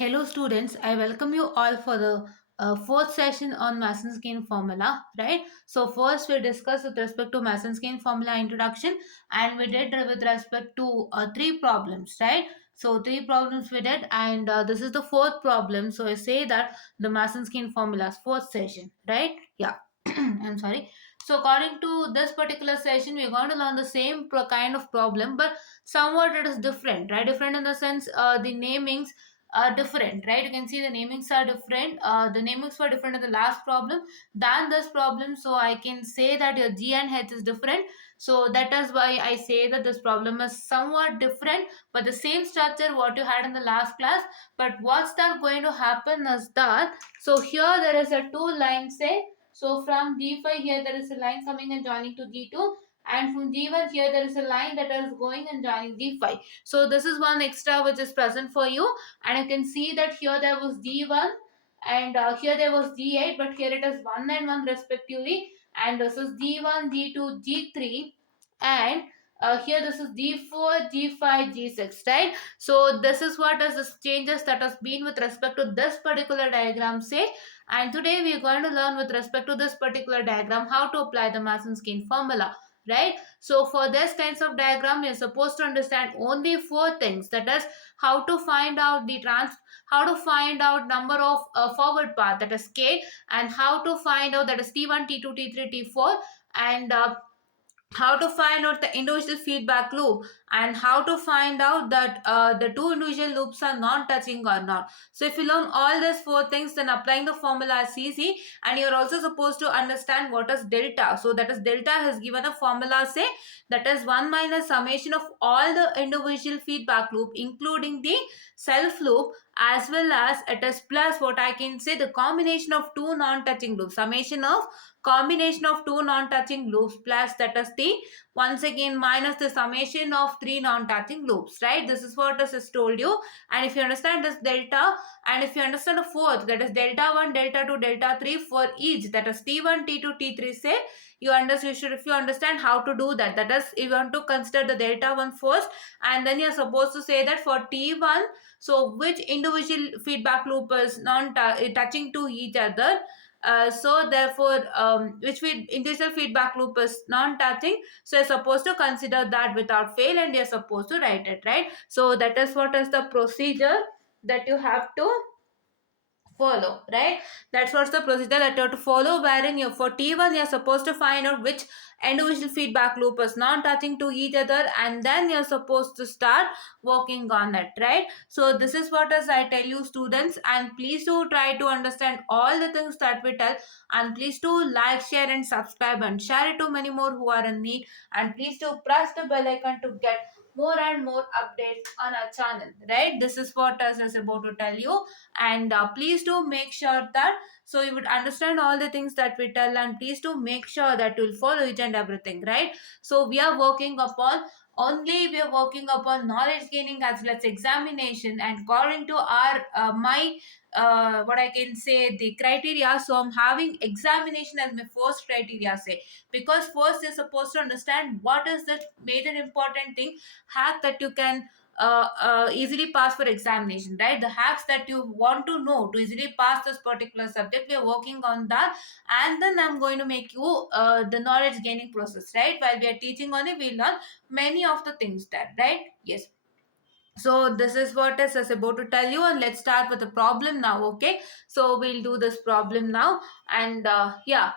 Hello students, I welcome you all for the fourth session on Mason's-Gain formula, right? So first we discussed with respect to Mason's-Gain formula introduction, and we did with respect to three problems, right? So three problems we did, and this is the fourth problem. So I say that the Mason's-Gain formula's fourth session, right? Yeah, I'm sorry. So according to this particular session, we're going to learn the same kind of problem, but somewhat it is different, right? Different in the sense the namings are different, right? You can see the namings are different. The namings were different in the last problem than this problem. So I can say that your G and H is different. So that is why I say that this problem is somewhat different, but the same structure what you had in the last class. But what's that going to happen is that, so here there is a two lines, say, so from G5 here there is a line coming and joining to G2, and from G1 here there is a line that is going and joining G5. So this is one extra which is present for you, and you can see that here there was D1 and here there was D8, but here it is 1 and 1 respectively, and this is D1, D2, D3, and here this is D4, G5, G6, right? So this is what is the changes that has been with respect to this particular diagram, say, and today we are going to learn with respect to this particular diagram how to apply the Mason's-Gain formula, right? So for this kinds of diagram, you're supposed to understand only four things, that is how to find out how to find out number of forward path, that is k, and how to find out, that is t1, t2, t3, t4, and how to find out the individual feedback loop, and how to find out that the two individual loops are non-touching or not. So if you learn all these four things, then applying the formula is easy, and you're also supposed to understand what is delta. So that is delta has given a formula, say, that is 1 minus summation of all the individual feedback loop including the self loop, as well as it is plus what I can say, the combination of two non-touching loops, summation of combination of two non-touching loops, plus that is the once again minus the summation of three non-touching loops, right? This is what is told you. And if you understand this delta, and if you understand the fourth, that is delta 1, delta 2, delta 3 for each, that is t1, t2, t3, say, you should, if you understand how to do that, that is, you want to consider the delta 1 first, and then you're supposed to say that for t1, so which individual feedback loop is non-touching to each other. So therefore, which individual feedback loop is non-touching, so you're supposed to consider that without fail, and you're supposed to write it, right? So that is what is the procedure that you have to follow, right? That's what's the procedure that you have to follow, wherein you, for T1 you're supposed to find out which individual feedback loop is non-touching to each other, and then you're supposed to start working on it, right? So this is what as I tell you, students, and please do try to understand all the things that we tell, and please do like, share and subscribe, and share it to many more who are in need, and please do press the bell icon to get more and more updates on our channel, right? This is what I was about to tell you, and please do make sure that, so you would understand all the things that we tell, and please do make sure that you'll follow each and everything, right? So we are working upon, only we are working upon knowledge gaining as well as examination, and according to our my what I can say, the criteria. So I'm having examination as my first criteria, say, because first you're supposed to understand what is the major important thing, hack that you can easily pass for examination, right? The hacks that you want to know to easily pass this particular subject, we are working on that, and then I'm going to make you the knowledge gaining process, right? While we are teaching on it, we learn many of the things there, right? Yes. So this is what is I was about to tell you, and let's start with the problem now, okay? So we'll do this problem now, and yeah.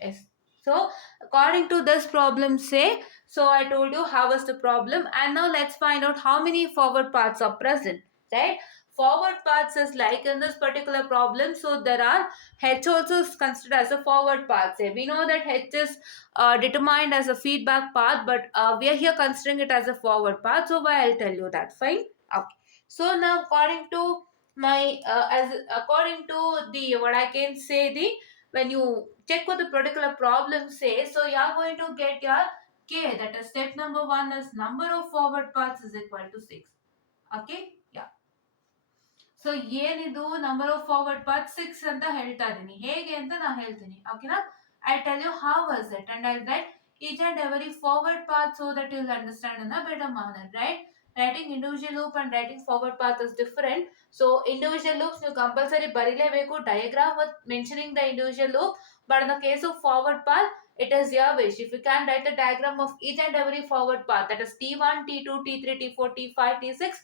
Yes. So according to this problem, say, so I told you how was the problem, and now let's find out how many forward paths are present, right? Forward paths is like in this particular problem, so there are H also is considered as a forward path. Say we know that H is determined as a feedback path, but we are here considering it as a forward path. So why I'll tell you that. Fine. Okay. So now according to my as according to the what I can say, the when you check what the particular problem says, so you are going to get your k, that is step number 1 is number of forward paths is equal to 6. Okay, yeah. So ಏನಿದು number of forward path 6 ಅಂತ ಹೇಳ್ತಾ ಇದೀನಿ, ಹೇಗೆ ಅಂತ ನಾನು ಹೇಳ್ತೀನಿ, ಓಕೆನಾ? I tell you how was it, and I write each and every forward path so that you'll understand in a better manner, right? writing individual loop and writing forward path is different. So individual loops you compulsory barilebeku diagram with mentioning the individual loop. But in the case of forward path, it is your wish. If you can write the diagram of each and every forward path, that is T1, T2, T3, T4, T5, T6,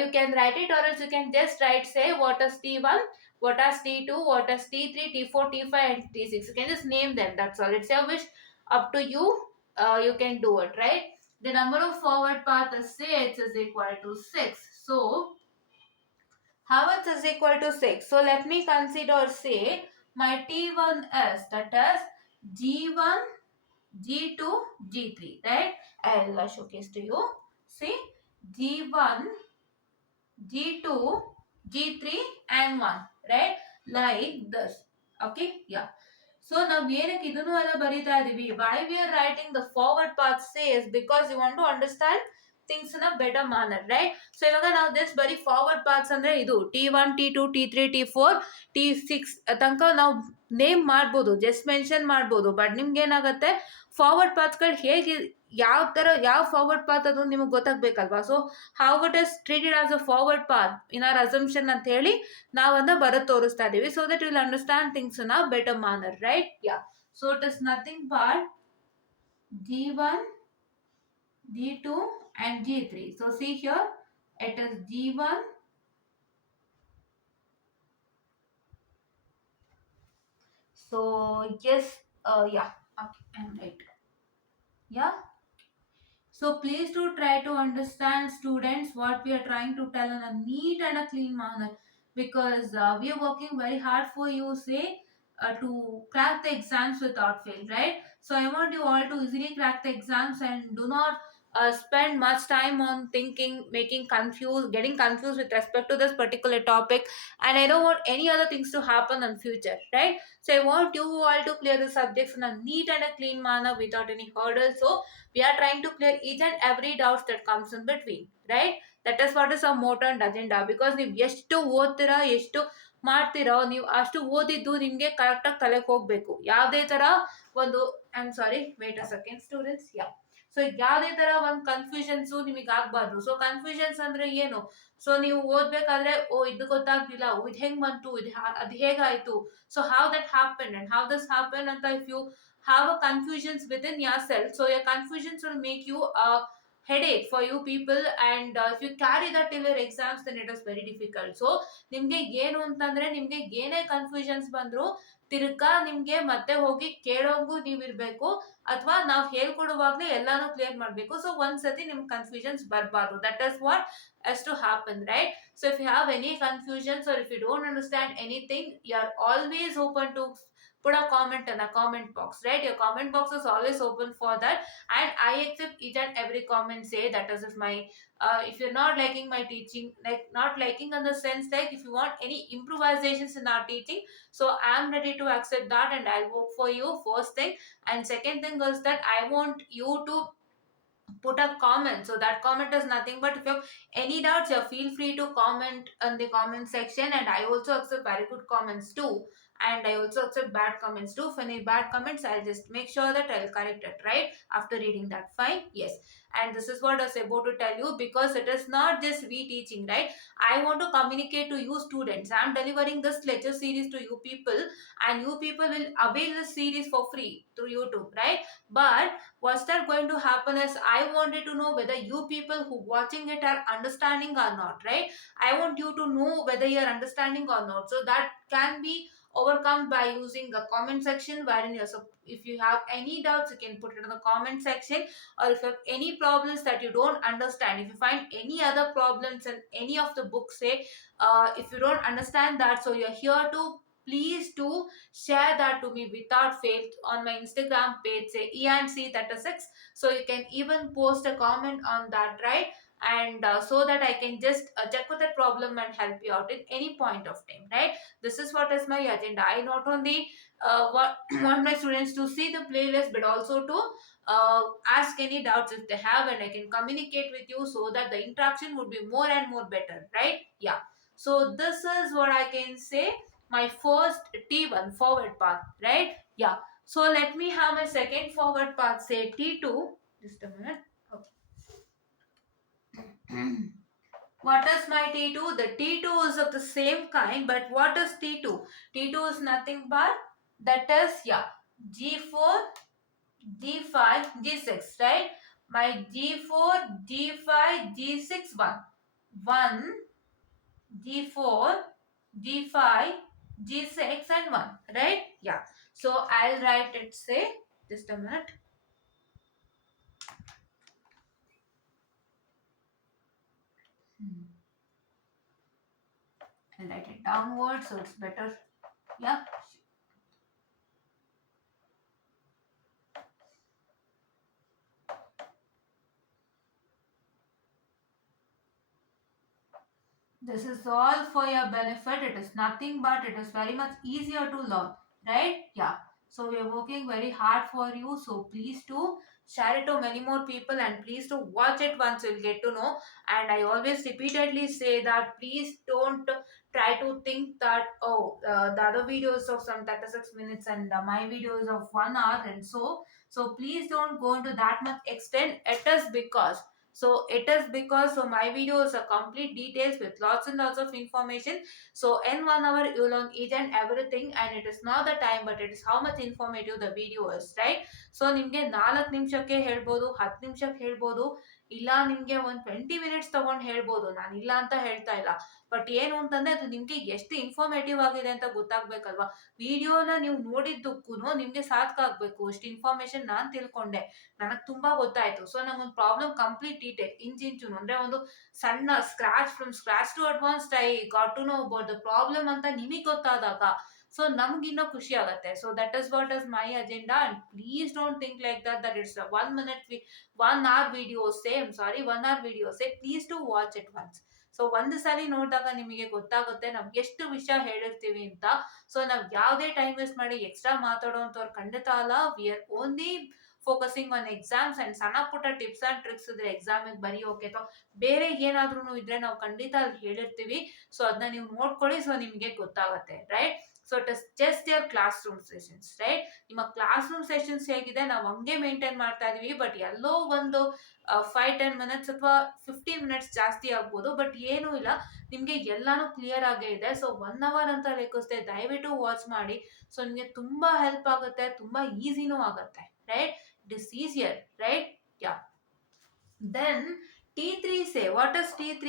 you can write it, or else you can just write, say, what is T1, what is T2, what is T3, T4, T5, and T6. You can just name them. That's all. It's your wish. Up to you. You can do it, right? The number of forward path is, say, it is equal to 6. So, how it is equal to 6? So, let me consider, say, my T1 is, that is G1, G2, G3, right? I'll showcase to you. See, G1, G2, G3 and 1, right? Like this. Okay, yeah. So now ಏನಕ್ಕೆ ಇದನ್ನು ಎಲ್ಲ ಬರೀತಾ ಇದೀವಿ? Why we are writing the forward path says, because you want to understand things in a better manner, right? So ಇವಾಗ ನಾವು this ಬರೀ forward paths ಅಂದ್ರೆ ಇದು T1, T2, T3, T4, T6 ತನಕ ನಾವು ನೇಮ್ ಮಾಡ್ಬೋದು, ಜಸ್ಟ್ ಮೆನ್ಷನ್ ಮಾಡ್ಬೋದು. But ನಿಮ್ಗೆ ಏನಾಗುತ್ತೆ, ಫಾರ್ವರ್ಡ್ ಪಾತ್ಗಳು ಹೇಗೆ, ಯಾವ ತರ, ಯಾವ ಫಾರ್ವರ್ಡ್ ಪಾತ್ ಅದು ನಿಮಗೆ ಗೊತ್ತಾಗ್ಬೇಕಲ್ವಾ? So how it is treated as a forward path in our assumption ಅಂತ ಹೇಳಿ ನಾವನ್ನ ಬರೋದ್ ತೋರಿಸ್ತಾ ಇದೀವಿ, so that will understand things in a better manner, right? Yeah. So it is nothing but G1, G2 and G3. So see here, it is G1. So yes, yeah, okay, I'm right. Yeah. So please do try to understand, students, what we are trying to tell in a neat and a clean manner, because we are working very hard for you, say, to crack the exams without fail, right? So I want you all to easily crack the exams and do not spend much time on thinking, making confused, getting confused with respect to this particular topic. And I don't want any other things to happen in future, right? So I want you all to clear the subjects in a neat and a clean manner without any hurdles. So we are trying to clear each and every doubts that comes in between, right? That is what is our motto and agenda. Because ನೀವು ಎಷ್ಟು ಓದ್ತೀರಾ, ಎಷ್ಟು ಮಾಡ್ತೀರೋ, ನೀವು ಅಷ್ಟು ಓದಿದ್ದು ನಿಮ್ಗೆ correct ಆಗಿ ತಲೆಗೆ ಹೋಗ್ಬೇಕು. ಯಾವುದೇ ತರ ಒಂದು, I am sorry, wait a second students, yeah. So ಯಾವುದೇ ತರ ಒಂದು ಕನ್ಫ್ಯೂಷನ್ಸ್ ನಿಮಗೆ ಆಗ್ಬಾರ್ದು. ಸೊ ಕನ್ಫ್ಯೂಷನ್ಸ್ ಅಂದ್ರೆ ಏನು? ಸೊ ನೀವು ಓದ್ಬೇಕಾದ್ರೆ, ಓ ಇದು ಗೊತ್ತಾಗ್ಲಿಲ್ಲ, ಓ ಇದು ಹೆಂಗ್ ಬಂತು, ಇದು ಅದು ಹೇಗಾಯ್ತು, so how that happen and how this happen ಅಂತ, if you have a confusions within yourself, so your confusions will make you a headache for you people. And if you carry that till your exams, then it is very difficult. So ನಿಮ್ಗೆ ಏನು ಅಂತಂದ್ರೆ, ನಿಮ್ಗೆ ಏನೇ confusions ಬಂದ್ರು ತಿರ್ಗಾ ನಿಮ್ಗೆ ಮತ್ತೆ ಹೋಗಿ ಕೇಳೋಂಗು ನೀವ್ ಇರ್ಬೇಕು, ಅಥವಾ ನಾವ್ ಹೇಳ್ಕೊಡುವಾಗ್ಲೇ ಎಲ್ಲಾನು ಕ್ಲಿಯರ್ ಮಾಡ್ಬೇಕು. ಸೊ ಒಂದ್ಸತಿ ನಿಮ್ ಕನ್ಫ್ಯೂಷನ್ಸ್ ಬರಬಾರ್ದು. That is what has to happen, right? So if you have any confusions, or if you don't understand anything, you are always open to put a comment in a comment box, right? Your comment box is always open for that, and I accept each and every comment. Say that as if my if you're not liking my teaching, like not liking in the sense, like if you want any improvisations in our teaching, so I'm ready to accept that and I'll work for you, first thing. And second thing is that I want you to put a comment. So that comment is nothing but, if you have any doubts, you feel free to comment in the comment section, and I also accept very good comments too, and I also accept bad comments too. For any bad comments, I'll just make sure that I'll correct it right after reading that, fine? Yes. And this is what I was about to tell you, because it is not just we teaching, right? I want to communicate to you students. I'm delivering this lecture series to you people, and you people will avail this series for free through YouTube, right? But what's that going to happen is, I wanted to know whether you people who watching it are understanding or not, right? I want you to know whether you're understanding or not. So that can be overcome by using the comment section, wherein you're if you have any doubts, you can put it in the comment section. Or if you have any problems that you don't understand, if you find any other problems in any of the books, say, if you don't understand that, so you're here to please do share that to me without fail on my Instagram page, say ENC36. So you can even post a comment on that, right? And so that I can just check with that problem and help you out at any point of time, right? This is what is my agenda. I not only want my students to see the playlist, but also to ask any doubts if they have, and I can communicate with you, so that the interaction would be more and more better, right? Yeah. So this is what I can say, my first T1 forward path, right? Yeah. So let me have my second forward path, say T2. Just a minute. Okay. What is my T2? The T2 is of the same kind, but what is T2? T2 is nothing but, that is, yeah, G4, G5, G6, right? My G4, G5, G6, 1. 1, G4, G5, G6 and 1, right? Yeah. So I'll write it, say, just a minute. I'll write it downward so it's better. Yeah. This is all for your benefit. It is nothing but it is very much easier to learn, right? Yeah. So we are working very hard for you. So please do share it to many more people and please do watch it once you'll get to know. And I always repeatedly say that please don't try to think that, oh, the other videos of some 36 minutes and my videos of 1 hour and so please don't go into that much extent. It is because so my videos are complete details with lots and lots of information. So in 1 hour you learn each and everything, and it is not the time but it is how much informative the video is, right? So ನಿಮ್ಗೆ 4 ನಿಮಿಷಕ್ಕೆ ಹೇಳ್ಬೋದು, 10 ನಿಮಿಷಕ್ಕೆ ಹೇಳ್ಬೋದು, ಇಲ್ಲ ನಿಮ್ಗೆ ಒಂದು 20 minutes ತಗೊಂಡು ಹೇಳ್ಬೋದು. ನಾನು ಇಲ್ಲ ಅಂತ ಹೇಳ್ತಾ ಇಲ್ಲ, ಬಟ್ ಏನು ಅಂತಂದ್ರೆ ಅದು ನಿಮ್ಗೆ ಎಷ್ಟು ಇನ್ಫಾರ್ಮೇಟಿವ್ ಆಗಿದೆ ಅಂತ ಗೊತ್ತಾಗ್ಬೇಕಲ್ವಾ. ವಿಡಿಯೋನ ನೀವು ನೋಡಿದ್ದಕ್ಕೂ ನಿಮ್ಗೆ ಸಾರ್ಥಕ ಆಗ್ಬೇಕು. ಇಷ್ಟು ಇನ್ಫಾರ್ಮೇಶನ್ ನಾನ್ ತಿಳ್ಕೊಂಡೆ, ನನಗೆ ತುಂಬಾ ಗೊತ್ತಾಯ್ತು, ಸೊ ನಂಗೊಂದು ಪ್ರಾಬ್ಲಮ್ ಕಂಪ್ಲೀಟ್ ಡೀಟೇಲ್ ಇಂಚು ಅಂದ್ರೆ ಒಂದು ಸಣ್ಣ scratch from scratch to advanced I got to know about the problem ಅಂತ ನಿಮಗೆ ಗೊತ್ತಾದಾಗ ಸೊ ನಮ್ಗಿನ್ನೂ ಖುಷಿ ಆಗುತ್ತೆ. So that is what is my agenda. And please don't think like that it's 1 minute 1 hour video same, sorry 1 hour video say, please to watch it once. So ಒಂದು ಸಲ ನೋಡಿದಾಗ ನಿಮಗೆ ಗೊತ್ತಾಗುತ್ತೆ ನಾವು ಎಷ್ಟು ವಿಷಯ ಹೇಳಿರ್ತೀವಿ ಅಂತ. ಸೊ ನಾವು ಯಾವುದೇ ಟೈಮ್ ವೇಸ್ಟ್ ಮಾಡಿ ಎಕ್ಸ್ಟ್ರಾ ಮಾತಾಡೋಂಥವ್ರು ಖಂಡಿತ ಅಲ್ಲ. We are only focusing on exams and ಸಣ್ಣ ಪುಟ್ಟ ಟಿಪ್ಸ್ ಅಂಡ್ ಟ್ರಿಕ್ಸ್ ಇದ್ರೆ ಎಕ್ಸಾಮಿಗೆ ಬರೆಯೋಕೆ ಅಥವಾ ಬೇರೆ ಏನಾದ್ರೂ ಇದ್ರೆ ನಾವು ಖಂಡಿತ ಅಲ್ಲಿ ಹೇಳಿರ್ತೀವಿ. ಸೊ ಅದನ್ನ ನೀವು ನೋಡ್ಕೊಳ್ಳಿ, ಸೊ ನಿಮಗೆ ಗೊತ್ತಾಗುತ್ತೆ, right? So it is just your classroom sessions, right? ನಿಮ್ಮ ಕ್ಲಾಸ್ ರೂಮ್ ಸೆಷನ್ಸ್ ಹೇಗಿದೆ ನಾವು ಹಂಗೆ ಮೇಂಟೈನ್ ಮಾಡ್ತಾ ಇದೀವಿ. ಬಟ್ ಎಲ್ಲೋ ಒಂದು 5-10 minutes ಅಥವಾ 15 minutes ಜಾಸ್ತಿ ಆಗ್ಬೋದು, ಬಟ್ ಏನೂ ಇಲ್ಲ, ನಿಮ್ಗೆ ಎಲ್ಲಾನು ಕ್ಲಿಯರ್ ಆಗೇ ಇದೆ. ಸೊ 1 hour ಅಂತ ಲೆಕ್ಕಿಸ್ದೆ, ದಯವಿಟ್ಟು ವಾಚ್ ಮಾಡಿ. ಸೊ ನಿಮಗೆ ತುಂಬಾ ಹೆಲ್ಪ್ ಆಗುತ್ತೆ, ತುಂಬಾ ಈಸಿನೂ ಆಗುತ್ತೆ, right? It is easier, right? Yeah. Then T3, say, what is T3?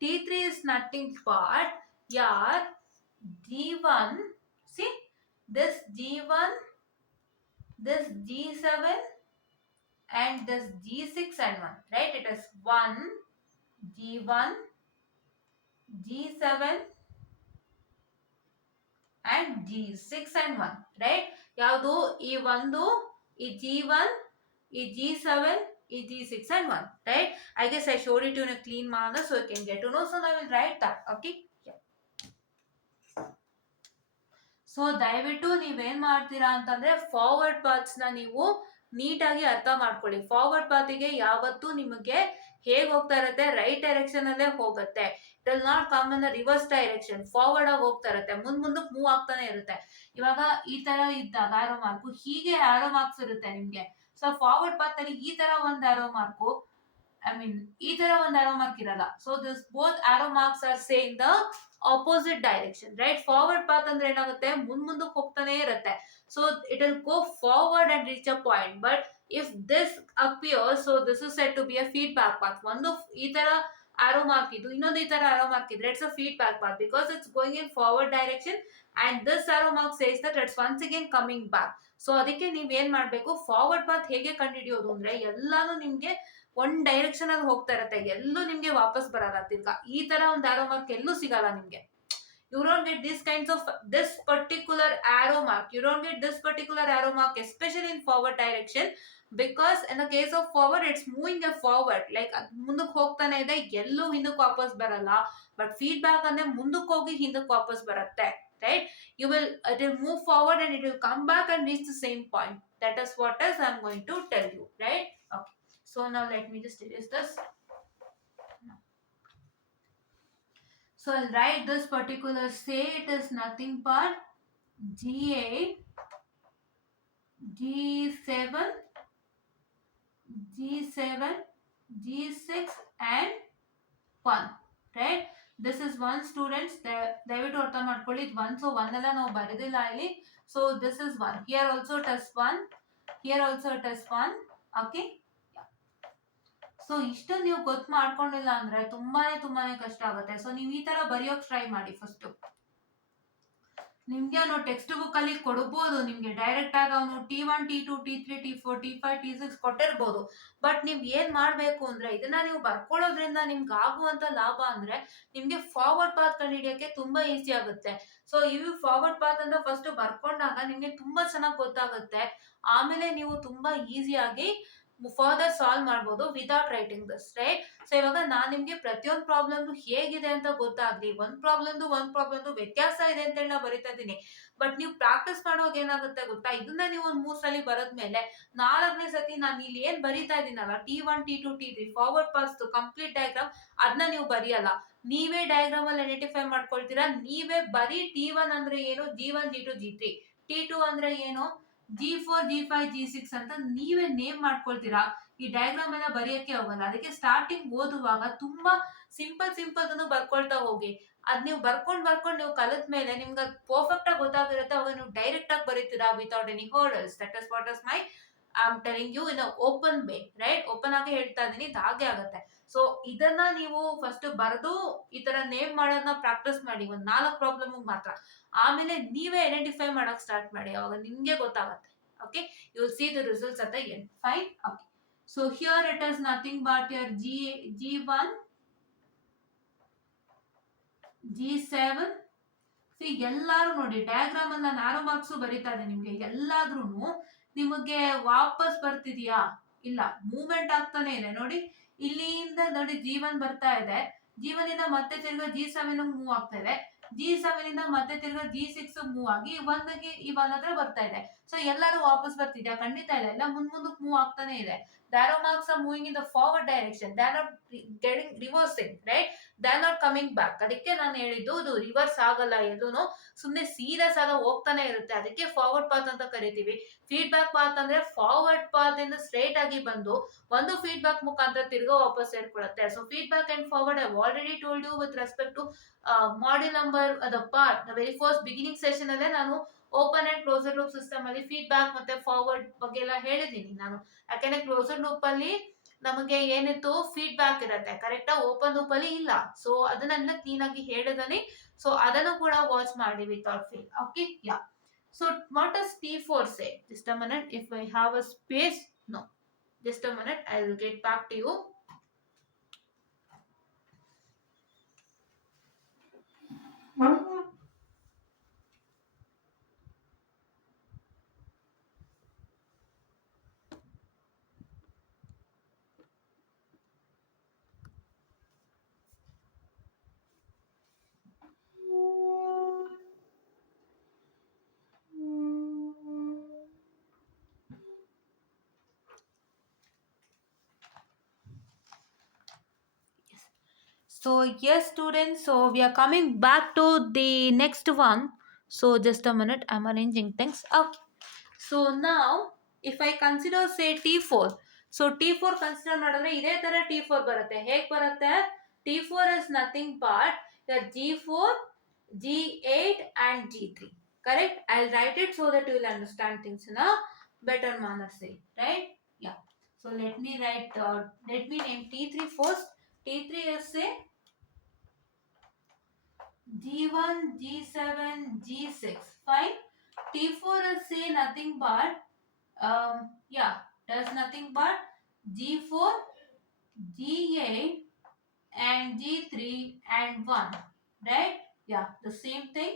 T3 is nothing but your G1, see, this G1, this G7 and this G6 and 1, right? It is 1, G1, G7 and G6 and 1, right? ಯಾವುದು ಈ ಒಂದು, ಈ G1, ಈ G7, ಈ G6 and 1, right? I guess I showed it in a clean manner so you can get to know. So now I will write that, okay? Yeah. So ದಯವಿಟ್ಟು ನೀವೇನ್ ಮಾಡ್ತೀರಾ ಅಂತಂದ್ರೆ ಫಾರ್ವರ್ಡ್ ಪಾತ್ಸ್ ನ ನೀವು ನೀಟಾಗಿ ಅರ್ಥ ಮಾಡ್ಕೊಳ್ಳಿ. ಫಾರ್ವರ್ಡ್ ಪಾತಿಗೆ ಯಾವತ್ತೂ ನಿಮಗೆ ಹೇಗ್ ಹೋಗ್ತಾ ಇರತ್ತೆ, ರೈಟ್ ಡೈರೆಕ್ಷನ್ ಅಲ್ಲೇ ಹೋಗುತ್ತೆ. It will not come in reverse direction. Forward ಆಗಿ ಹೋಗ್ತಾ ಇರುತ್ತೆ, ಮುಂದಕ್ಕೆ ಮೂವ್ ಆಗ್ತಾನೆ ಇರುತ್ತೆ. ಇವಾಗ ಈ ತರ ಇದ್ದಾಗ ಆರೋ ಮಾರ್ಕು ಹೀಗೆ ಆರೋ ಮಾರ್ಕ್ಸ್ ಇರುತ್ತೆ ನಿಮ್ಗೆ. ಸೊ ಫಾರ್ವರ್ಡ್ ಪಾತ್ ಅಲ್ಲಿ ಈ ತರ ಒಂದು ಆರೋ ಮಾರ್ಕು, ಐ ಮೀನ್ ಈ ತರ ಒಂದು ಆರೋ ಮಾರ್ಕ್ ಇರಲ್ಲ. So this both arrow marks are same the opposite direction, right? Forward path ಅಂದ್ರೆ ಏನಾಗುತ್ತೆ, ಮುಂದಕ್ಕೆ ಹೋಗ್ತಾನೆ ಇರುತ್ತೆ. So it will go forward and reach a point. But if this appears, so this is set to be a feedback path. ಒಂದು ಈ ತರ arrow mark ಇದು, ಇನ್ನೊಂದು ಈ ತರ ಆರೋ ಮಾರ್ಕ್ ಇದ್ರೆ it's a feedback path because it's going in forward direction and this arrow mark says that it's once again coming back. So ಅದಕ್ಕೆ ನೀವ್ ಏನ್ ಮಾಡ್ಬೇಕು, ಫಾರ್ವರ್ಡ್ ಪಾತ್ ಹೇಗೆ ಕಂಡುಹಿಡಿಯೋದು ಅಂದ್ರೆ ಎಲ್ಲಾನು ನಿಮ್ಗೆ ಒಂದ್ ಡೈರೆಕ್ಷನ್ ಅಲ್ಲಿ ಹೋಗ್ತಾ ಇರತ್ತೆ, ಎಲ್ಲೂ ನಿಮ್ಗೆ ವಾಪಸ್ ಬರಲ್ಲ ತಿರ್ಗಾ. ಈ ತರ ಒಂದು ಆರೋ ಮಾರ್ಕ್ ಎಲ್ಲೂ ಸಿಗಲ್ಲ ನಿಮ್ಗೆ. You don't get these kinds of this particular arrow mark. You don't get this particular arrow mark, especially in forward direction, because in the case of forward, it's moving a forward. Like ಮುಂದಕ್ಕೆ ಹೋಗ್ತಾನೆ ಇದೆ, ಎಲ್ಲೂ ಹಿಂದಕ್ಕೆ ವಾಪಸ್ ಬರಲ್ಲ. But feedback ಅಂದ್ರೆ ಮುಂದಕ್ಕೆ ಹೋಗಿ ಹಿಂದಕ್ಕೆ ವಾಪಸ್ ಬರುತ್ತೆ, right? It will move forward and it will come back and reach the same point. That is what is I'm going to tell you, right? Okay. So now let me just erase this. So I'll write this particular, say it is nothing but G8, G7, G6 and 1, right? This is 1 students. ದಯವಿಟ್ಟು ಅರ್ಥ ಮಾಡ್ಕೊಳ್ಳಿ, ಇದು 1, so 1 ಎಲ್ಲ ನಾವು ಬರೆದಿಲ್ಲ ಇಲ್ಲಿ. So this is 1. Here also test 1, here also test 1. Okay. So ಇಷ್ಟು ನೀವು ಗೊತ್ತು ಮಾಡ್ಕೊಂಡಿಲ್ಲ ಅಂದ್ರೆ ತುಂಬಾನೇ ಕಷ್ಟ ಆಗುತ್ತೆ. ಸೊ ನೀವು ಈ ತರ ಬರೆಯೋಕ್ ಟ್ರೈ ಮಾಡಿ ಫಸ್ಟ್. ನಿಮ್ಗೆ ಅವನು ಟೆಕ್ಸ್ಟ್ ಬುಕ್ ಅಲ್ಲಿ ಕೊಡ್ಬೋದು, ನಿಮ್ಗೆ ಡೈರೆಕ್ಟ್ ಆಗಿ ಅವನು T1 T2 T3 T4 T5 T6 ಕೊಟ್ಟಿರ್ಬೋದು. But ನೀವ್ ಏನ್ ಮಾಡ್ಬೇಕು ಅಂದ್ರೆ ಇದನ್ನ ನೀವು ಬರ್ಕೊಳ್ಳೋದ್ರಿಂದ ನಿಮ್ಗೆ ಆಗುವಂತ ಲಾಭ ಅಂದ್ರೆ ನಿಮ್ಗೆ ಫಾರ್ವರ್ಡ್ ಪಾತ್ ಕಂಡುಹಿಡಿಯಕ್ಕೆ ತುಂಬಾ ಈಸಿ ಆಗುತ್ತೆ. ಸೊ ಇವು ಫಾರ್ವರ್ಡ್ ಪಾತ್ ಅಂತ ಫಸ್ಟ್ ಬರ್ಕೊಂಡಾಗ ನಿಮ್ಗೆ ತುಂಬಾ ಚೆನ್ನಾಗಿ ಗೊತ್ತಾಗುತ್ತೆ. ಆಮೇಲೆ ನೀವು ತುಂಬಾ ಈಸಿಯಾಗಿ ಫರ್ದರ್ ಸಾಲ್ವ್ ಮಾಡ್ಬೋದು without writing this, right? So ಇವಾಗ ನಾನ್ ನಿಮ್ಗೆ ಪ್ರತಿಯೊಂದು ಪ್ರಾಬ್ಲಮ್ ಹೇಗಿದೆ ಅಂತ ಗೊತ್ತಾಗ್ಲಿ, ಒಂದ್ ಪ್ರಾಬ್ಲಮ್ದು ವ್ಯತ್ಯಾಸ ಇದೆ ಅಂತ ಹೇಳಿ ನಾ ಬರಿತಾ ಇದೀನಿ. ಬಟ್ ನೀವು ಪ್ರಾಕ್ಟೀಸ್ ಮಾಡುವಾಗ ಏನಾಗುತ್ತೆ ಗೊತ್ತಾ, ಇದನ್ನ ನೀವು ಒಂದ್ 3 ಸಲ ಬರದ್ಮೇಲೆ 4ನೇ ಸತಿ ನಾನು ಇಲ್ಲಿ ಏನ್ ಬರಿತಾ ಇದೀನಲ್ಲ T1 T2 T3 forward pass complete diagram, ಅದನ್ನ ನೀವು ಬರೆಯಲ್ಲ, ನೀವೇ ಡಯಾಗ್ರಾಮ್ ಅಲ್ಲಿ ಐಡೆಂಟಿಫೈ ಮಾಡ್ಕೊಳ್ತೀರಾ. ನೀವೇ ಬರೀ T1 ಅಂದ್ರೆ ಏನು, G1 G2 G3, T2 ಅಂದ್ರೆ ಏನು, G4 G5 G6 ಅಂತ ನೀವೇ ನೇಮ್ ಮಾಡ್ಕೊಳ್ತೀರಾ. ಈ ಡಯಾಗ್ರಾಮ್ ಎಲ್ಲ ಬರೆಯಕ್ಕೆ ಹೋಗಲ್ಲ. ಅದಕ್ಕೆ ಸ್ಟಾರ್ಟಿಂಗ್ ಓದುವಾಗ ತುಂಬಾ ಸಿಂಪಲ್ ಅನ್ನು ಬರ್ಕೊಳ್ತಾ ಹೋಗಿ. ಅದ್ ನೀವು ಬರ್ಕೊಂಡ್ ನೀವು ಕಲಿತ ಮೇಲೆ ನಿಮ್ಗೆ ಪರ್ಫೆಕ್ಟ್ ಆಗಿ ಗೊತ್ತಾಗಿರುತ್ತೆ. ಅವಾಗ ನೀವು ಡೈರೆಕ್ಟ್ ಆಗಿ ಬರೀತೀರಾ without any hurdles. That is what is my I am telling you in open way, right? Open ಆಗಿ ಹೇಳ್ತಾ ಇದೀನಿ, ಇದು ಹಾಗೆ ಆಗುತ್ತೆ. ಸೊ ಇದನ್ನ ನೀವು ಫಸ್ಟ್ ಬರೆದು ಈ ತರ ನೇಮ್ ಮಾಡೋದನ್ನ ಪ್ರಾಕ್ಟೀಸ್ ಮಾಡಿ, ಒಂದ್ 4 ಪ್ರಾಬ್ಲಮ್ ಮಾತ್ರ. ಆಮೇಲೆ ನೀವೇ ಐಡೆಂಟಿಫೈ ಮಾಡಕ್ ಸ್ಟಾರ್ಟ್ ಮಾಡಿ, ಅವಾಗ ನಿಮ್ಗೆ ಗೊತ್ತಾಗುತ್ತೆ. Okay, you will see the results at the end. Fine. Okay, so here it is nothing but your G1 G7. See, ಎಲ್ಲಾರು ನೋಡಿ ಡಯಾಗ್ರಾಮ್ ಅನ್ನ ನ್ಯಾರೋ ಮಾರ್ಕ್ಸ್ ಬರೀತಾ ಇದೆ. ನಿಮ್ಗೆ ಎಲ್ಲಾದ್ರೂ ನಿಮಗೆ ವಾಪಸ್ ಬರ್ತಿದ್ಯಾ? ಇಲ್ಲ, ಮೂವ್ಮೆಂಟ್ ಆಗ್ತಾನೆ ಇದೆ ನೋಡಿ. ಇಲ್ಲಿಂದ ನೋಡಿ G1 ಬರ್ತಾ ಇದೆ, G1 ಇಂದ ಮತ್ತೆ ತಿರ್ಗಾ G7 ಮೂವ್ ಆಗ್ತಾ ಇದೆ, G7 ಇಂದ ಮತ್ತೆ ತಿರ್ಗಾ G6 ಮೂವ್ ಆಗಿ ಒಂದಿಗೆ ಈ ಒಂದ್ ಹತ್ರ ಬರ್ತಾ ಇದೆ. ಸೊ ಎಲ್ಲರೂ ವಾಪಸ್ ಬರ್ತಿದ್ಯಾ? ಖಂಡಿತ ಇಲ್ಲ, ಎಲ್ಲ ಮುಂದಕ್ಕೆ ಮೂವ್ ಆಗ್ತಾನೆ ಇದೆ. The arrow marks are moving in the forward direction, they are not getting reversing, right? They are not coming back. ಅದಕ್ಕೆ ನಾನು ಹೇಳಿದ್ದು ಇದು ರಿವರ್ಸ್ ಆಗಲ್ಲ, ಎಲ್ಲೂನು ಸುಮ್ನೆ ಸೀರಿಯಸ್ ಆದ ಹೋಗ್ತಾನೆ ಇರುತ್ತೆ. ಅದಕ್ಕೆ ಫಾರ್ವರ್ಡ್ ಪಾತ್ ಅಂತ ಕರಿತೀವಿ. ಫೀಡ್ಬ್ಯಾಕ್ ಪಾತ್ ಅಂದ್ರೆ ಫಾರ್ವರ್ಡ್ ಪಾತ್ ಇಂದ ಸ್ಟ್ರೇಟ್ ಆಗಿ ಬಂದು ಒಂದು ಫೀಡ್ಬ್ಯಾಕ್ ಮುಖಾಂತರ ತಿರ್ಗಾ ವಾಪಸ್ ಸೇರ್ಕೊಳ್ಳುತ್ತೆ. So feedback and forward I already told you with respect to module number the part very first beginning session ಅಲ್ಲೇ ನಾನು open and closer loop system ಅಲ್ಲಿ ಫೀಡ್ಬ್ಯಾಕ್ ಮತ್ತೆ ಫಾರ್ವರ್ಡ್ ಬಗ್ಗೆ ಎಲ್ಲ ಹೇಳಿದೀನಿ ನಾನು. ಯಾಕಂದ್ರೆ ಕ್ಲೋಸರ್ ಲೂಪ್ ಅಲ್ಲಿ ನಮಗೆ ಏನಿತ್ತು, ಫೀಡ್ಬ್ಯಾಕ್ ಇರುತ್ತೆ, ಕರೆಕ್ಟಾ? ಓಪನ್ ಲೂಪ್ ಅಲ್ಲಿ ಇಲ್ಲ. ಸೊ ಅದನ್ನೆಲ್ಲ ಕ್ಲೀನ್ ಆಗಿ ಹೇಳಿದಾನೆ. ಸೊ ಅದನ್ನು ಕೂಡ ವಾಚ್ ಮಾಡಿ without fail. Okay, yeah. So what does T4 say? Just a minute, if I have a space. No, just a minute, I will get back to you. So yes students, so we are coming back to the next one. So just a minute, I'm arranging things. Okay, so now if I consider say T4, so T4 consider ಮಾಡಿದ್ರೆ ಇದೇ ತರ T4 ಬರುತ್ತೆ. ಹೇಗೆ ಬರುತ್ತೆ? T4 is nothing but the G4 G8 and G3, correct? I'll write it so that you will understand things in a better manner, say, right? Yeah, so let me name T3 first. T3 is say G1, G7, G6. Fine. T4 is say nothing but does nothing but G4, G8 and G3 and 1. Right? Yeah, the same thing.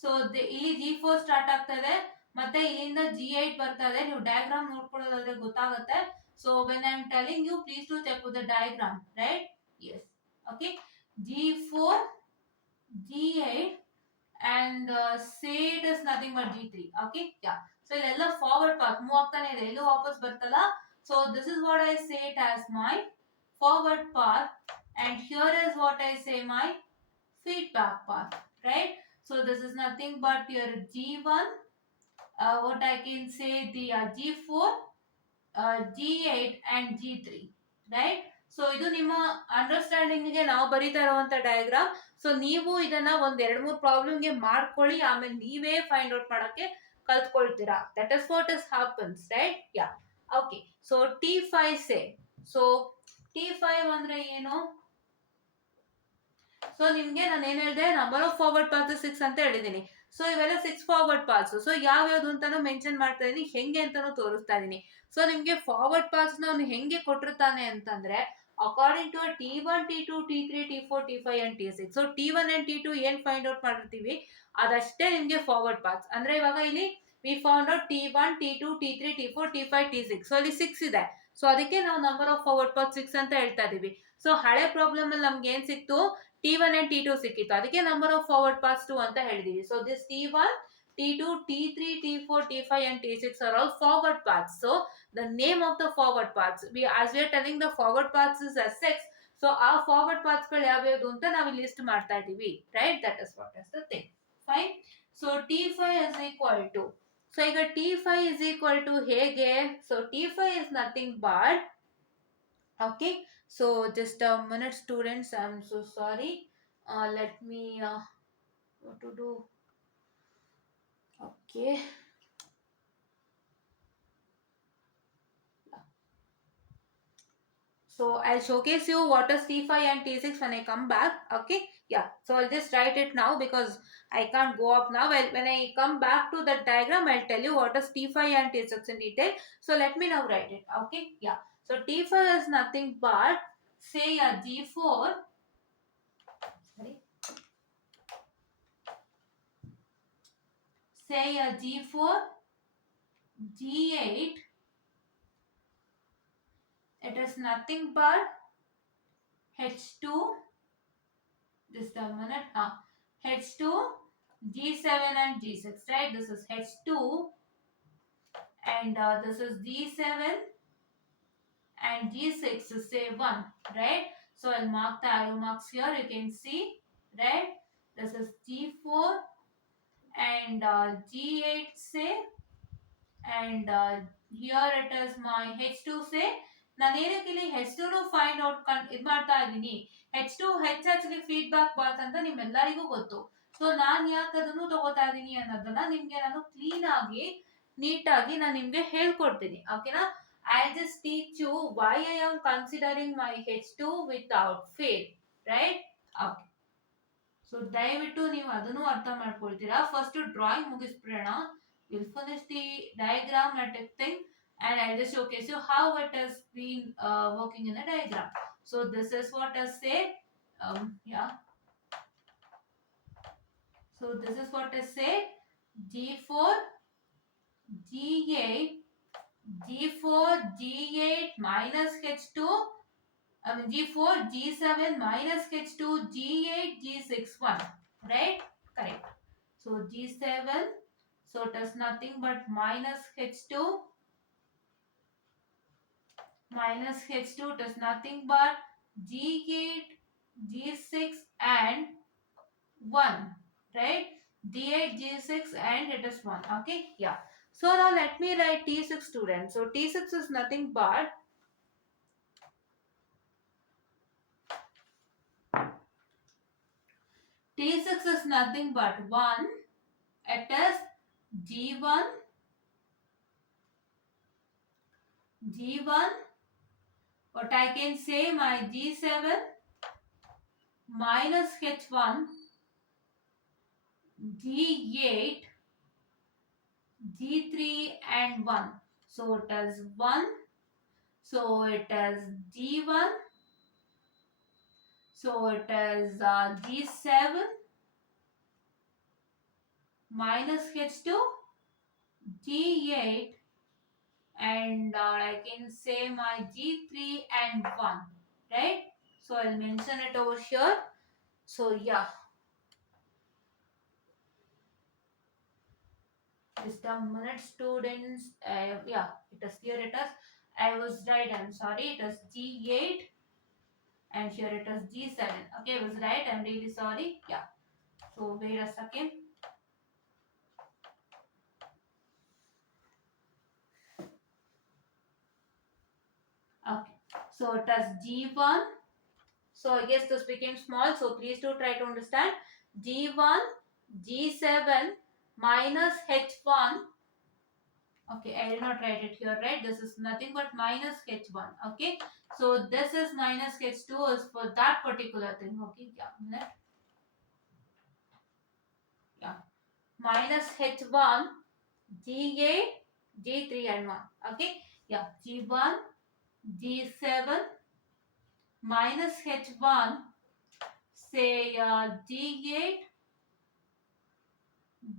So ಇಲ್ಲಿ G4 start ಆಗ್ತಾ ಇದೆ, ಮತ್ತೆ ಇಲ್ಲಿಂದ G8 ಬರ್ತಾ ಇದೆ. ನೀವು diagram ನೋಡ್ಕೊಳ್ಳೋದಾದ್ರೆ ಗೊತ್ತಾಗುತ್ತೆ. So when I am telling you, please do check with the diagram, right? Yes. Okay. G4, G8 and say it is nothing but G3. Okay, yeah. So ಇಲ್ಲೆಲ್ಲ forward path move ಆಗ್ತಾನೆ ಇದೆ, ಎಲ್ಲೂ ವಾಪಸ್ ಬರ್ತಲ್ಲ. So this is what I say it as my forward path, and here is what I say my feedback path, right? So this is nothing but your G1, what I can say the G4, G8 and G3, right? So ಇದು ನಿಮ್ಮ ಅಂಡರ್ಸ್ಟ್ಯಾಂಡಿಂಗ್ಗೆ ನಾವು ಬರೀತಾ ಇರುವಂತ diagram. So ನೀವು ಇದನ್ನ ಒಂದ್ ಎರಡ್ ಮೂರ್ ಪ್ರಾಬ್ಲಮ್ಗೆ ಮಾಡ್ಕೊಳ್ಳಿ, ಆಮೇಲೆ ನೀವೇ ಫೈಂಡ್ ಔಟ್ ಮಾಡಕ್ಕೆ ಕಲ್ತ್ಕೊಳ್ತೀರಾ. That is what is happens, right? Yeah, okay. So T5 say, so T5 ಅಂದ್ರೆ ಏನು? ಸೊ ನಿಮ್ಗೆ ನಾನು ಏನ್ ಹೇಳಿದೆ, ನಂಬರ್ ಆಫ್ ಫಾರ್ವರ್ಡ್ ಪಾತ್ಸ್ 6 ಅಂತ ಹೇಳಿದೀನಿ. ಸೊ ಇವೆಲ್ಲ 6 ಫಾರ್ವರ್ಡ್ ಪಾತ್ಸ್. ಸೊ ಯಾವ್ಯಾವ್ದು ಅಂತಾನು ಮೆನ್ಷನ್ ಮಾಡ್ತಾ ಇದೀನಿ, ಹೆಂಗೆ ಅಂತಾನು ತೋರಿಸ್ತಾ ಇದೀನಿ. ಸೊ ನಿಮ್ಗೆ ಫಾರ್ವರ್ಡ್ ಪಾತ್ಸ್ ನ ಅವ್ನು ಹೆಂಗೆ ಕೊಟ್ಟಿರ್ತಾನೆ ಅಂತಂದ್ರೆ, according to T1, T2, T3, T4, T5 and T6. So T1 and T2 ಏನ್ ಫೈಂಡ್ ಔಟ್ ಮಾಡಿರ್ತೀವಿ ಅದಷ್ಟೇ ನಿಮ್ಗೆ ಫಾರ್ವರ್ಡ್ ಪಾತ್ಸ್. ಅಂದ್ರೆ ಇವಾಗ ಇಲ್ಲಿ we found out T1, T2, T3, T4, T5, T6. So ಇಲ್ಲಿ 6 ಇದೆ. ಸೊ ಅದಕ್ಕೆ ನಾವು ನಂಬರ್ ಆಫ್ ಫಾರ್ವರ್ಡ್ ಪಾತ್ 6 ಅಂತ ಹೇಳ್ತಾ ಇದೀವಿ. ಸೊ ಹಳೆ ಪ್ರಾಬ್ಲಮ್ ಅಲ್ಲಿ ನಮ್ಗೆ ಏನ್ ಸಿಕ್ತು, T1 and T2 ಸಿಕ್ಕಿತ್ತು, ಅದಕ್ಕೆ ನಂಬರ್ ಆಫ್ ಫಾರ್ವರ್ಡ್ ಪಾತ್ಸ್ 2 ಅಂತ ಹೇಳಿದೀವಿ. So this T1, T2, T3, T4, T5 and T6 are all forward paths. So the name of the forward paths, as we are telling the forward paths is as 6. So ಆ forward paths ಗಳು ಯಾವ್ಯಾವ್ದು ಅಂತ ನಾವು list ಮಾಡ್ತಾ ಇದೀವಿ, right? That is what is the thing. Fine. So T5 is equal to, so ಈಗ T5 is equal to ಹೇಗೆ? So T5 is nothing but, okay, so just a minute students, I'm so sorry. Let me what to do. Okay, so I'll showcase you what is T5 and T6 when I come back. Okay, yeah, so I'll just write it now because I can't go up now. When I come back to the diagram, I'll tell you what is T5 and T6 in detail. So let me now write it. Okay, yeah, so T5 is nothing but, say a G4, sorry, say a G4, G8, it is nothing but H2, just a minute, H2, G7 and G6, right? This is H2 and this is G7 and G6 is say 1, right? So I'll mark the arrow marks here, you can see, right? This is G4 and G8 say, and here it is my H2 say. ನಾನು ಏನಕ್ಕೆ ಇಲ್ಲಿ H2 find out ಇದು ಮಾಡ್ತಾ ಇದ್ದೀನಿ, H2 ಹೆಚ್ಚಾಗಿ feedback Baat ಅಂತ ನಿಮ್ಮೆಲ್ಲರಿಗೂ ಗೊತ್ತು. ಸೊ ನಾನು ಯಾಕೆ ಅದನ್ನು ತಗೋತಾ ಇದ್ದೀನಿ ಅನ್ನೋದನ್ನ ನಿಮ್ಗೆ ನಾನು ಕ್ಲೀನ್ ಆಗಿ ನೀಟಾಗಿ ನಾನು ನಿಮ್ಗೆ ಹೇಳ್ಕೊಡ್ತೀನಿ. ಓಕೆನಾ? I just teach you why I am considering my H2 without fail, right? Okay, so ದಯವಿಟ್ಟು ನೀವು ಅದನ್ನು ಅರ್ಥ ಮಾಡ್ಕೊಳ್ತೀರಾ. ಫಸ್ಟ್ ಡ್ರಾಯಿಂಗ್ ಮುಗಿಸ್ಬಿಡೋಣ. We'll finish the diagrammatic thing and I'll just showcase you how it has been working in a diagram. So this is what I say. Yeah. So this is what I say. G4, G8, G4, G8 minus H2. I mean G4, G7 minus H2, G8, G6, 1. Right? Correct. So G7. So it is nothing but minus H2, minus H2, it is nothing but G8, G6 and 1, right? G8, G6 and it is 1. Okay, yeah. So now let me write T6 students. So T6 is nothing but T6 is nothing but 1. It is G1, G1, what I can say my G7 minus H1, G8, G3 and 1. So it is 1. So it is G1. So it is G7 minus H2, G8 and I can say my G3 and 1, right? So I'll mention it over here. So yeah, just a minute students. Yeah, it is here, it is, I was right, I'm sorry, it is G8 and here it is G7. Okay, I was right, I'm really sorry. Yeah, so wait a second. Okay, So it has G1. So I guess this became small. So please do try to understand. G1, G7 minus H1. Okay, I did not write it here, right? This is nothing but minus H1. Okay, so this is minus H2 is for that particular thing. Okay, yeah, yeah, minus H1, G8, G3 and 1. Okay, yeah, G1, G7 minus H1, say G8,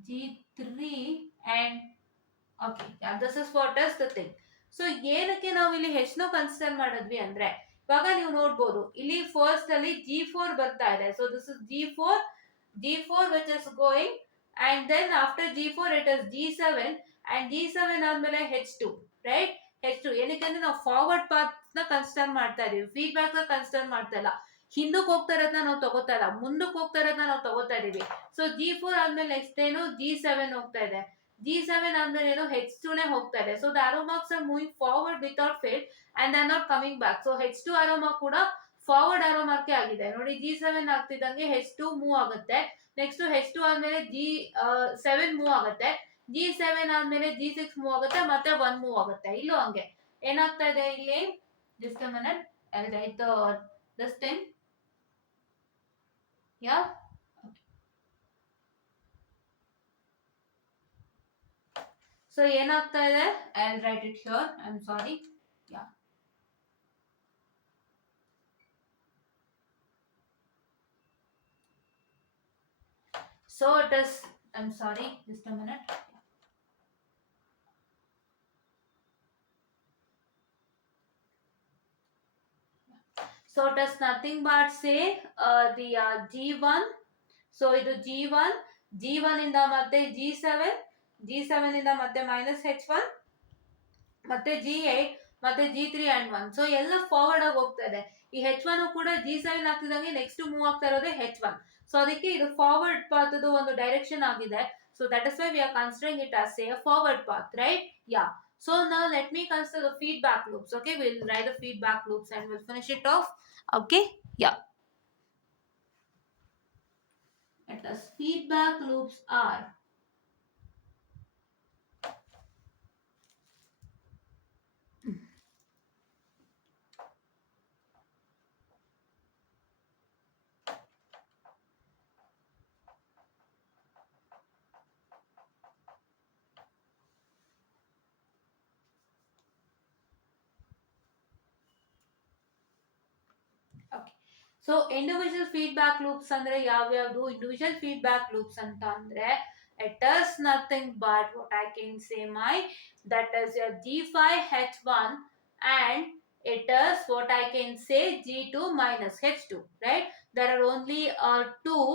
G3 and okay, yeah, this is what is the thing. So ಏನಕ್ಕೆ ನಾವು ಇಲ್ಲಿ ಹೆಚ್ಚು consider ಮಾಡಿದ್ವಿ ಅಂದ್ರೆ ಇವಾಗ ನೀವು ನೋಡ್ಬೋದು ಇಲ್ಲಿ ಫಸ್ಟ್ ಅಲ್ಲಿ G4 ಬರ್ತಾ ಇದೆ. So this is G4 which is going and then after G4 it is G7 and G7 ಆದ್ಮೇಲೆ H2, right? H2 ಏನಕ್ಕೆ ನಾವು ಫಾರ್ವರ್ಡ್ ಪಾತ್ ನ ಕನ್ಸಿಡರ್ ಮಾಡ್ತಾ ಇದೀವಿ, ಫೀಡ್ಬ್ಯಾಕ್ ನ ಕನ್ಸಿಡರ್ ಮಾಡ್ತಾ ಇಲ್ಲ. ಹಿಂದಕ್ಕೆ ಹೋಗ್ತಾ ಇರೋದನ್ನ ನಾವು ತಗೋತಾ ಇಲ್ಲ, ಮುಂದಕ್ಕೆ ಹೋಗ್ತಾ ಇರೋದನ್ನ ನಾವು ತಗೋತಾ ಇದೀವಿ. ಸೊ G4 ಆದ್ಮೇಲೆ ನೆಕ್ಸ್ಟ್ ಏನು G7 ಹೋಗ್ತಾ ಇದೆ. G7 ಆದ್ಮೇಲೆ ಏನು H2 ನೇ ಹೋಗ್ತಾ ಇದೆ. So the arrow marks are moving forward without fail and they are not coming back. So H2 arrow mark ಕೂಡ ಫಾರ್ವರ್ಡ್ ಆರೋ ಮಾರ್ಕ್ ಆಗಿದೆ ನೋಡಿ. G7 ಆಗ್ತಿದ್ದಂಗೆ H2 ಮೂವ್ ಆಗುತ್ತೆ. ನೆಕ್ಸ್ಟ್ H2 ಆದ್ಮೇಲೆ G7 ಮೂವ್ ಆಗುತ್ತೆ. G7 ಆದ್ಮೇಲೆ G6 ಮೂವ್ ಆಗುತ್ತೆ, ಮತ್ತೆ 1 move ಆಗುತ್ತೆ. ಇಲ್ಲೂ ಹಂಗೆ ಏನಾಗ್ತಾ ಇದೆ ಇಲ್ಲಿ. Just a minute, I write this thing. Yeah, so ಏನಾಗ್ತಾ ಇದೆ, I right it here, I am sorry. Yeah, so it is, I'm sorry, just a minute. So it is nothing but say the G1. So ಇದು G1 ಇಂದ ಮತ್ತೆ G7 ಇಂದ ಮತ್ತೆ minus H1 ಮತ್ತೆ G8 ಮತ್ತೆ G3 and 1. So ಎಲ್ಲ forward ಆಗಿ ಹೋಗ್ತಾ ಇದೆ. ಈ H1 ಕೂಡ G7 ಆಗ್ತಿದಂಗೆ ನೆಕ್ಸ್ಟ್ ಮೂವ್ ಆಗ್ತಾ ಇರೋದೇ H1. ಸೊ ಅದಕ್ಕೆ ಇದು ಫಾರ್ವರ್ಡ್ ಪಾತ್ ಒಂದು ಡೈರೆಕ್ಷನ್ ಆಗಿದೆ. So that is why we are considering it as A forward path, right? Yeah. So now let me consider the feedback loops. Okay, we'll write the feedback loops and we'll finish it off. Okay, yeah. Let us feedback loops are okay. So individual feedback loops ಅಂದ್ರೆ ಯಾವ್ಯಾವ್ದು? Individual feedback loops ಅಂತ ಅಂದ್ರೆ it is nothing but what I can say that is your G5H1 and it is what I can say G2 minus H2, right? There are only two,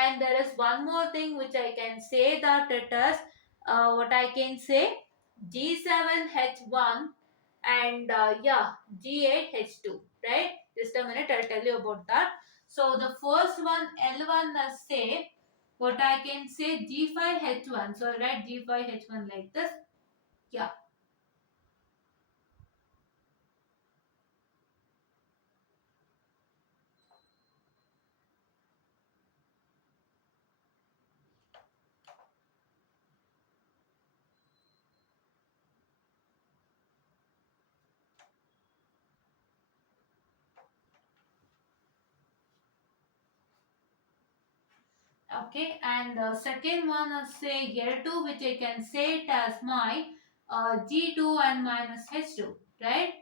and there is one more thing which I can say that it is what I can say G7H1 and yeah, G8H2, right? Just a minute, I'll tell you about that. So the first one, L1, say what I can say G5H1. So I'll write G5H1 like this. Yeah. Okay, and the second one is say L2, which I can say it as my G2 and minus H2, right?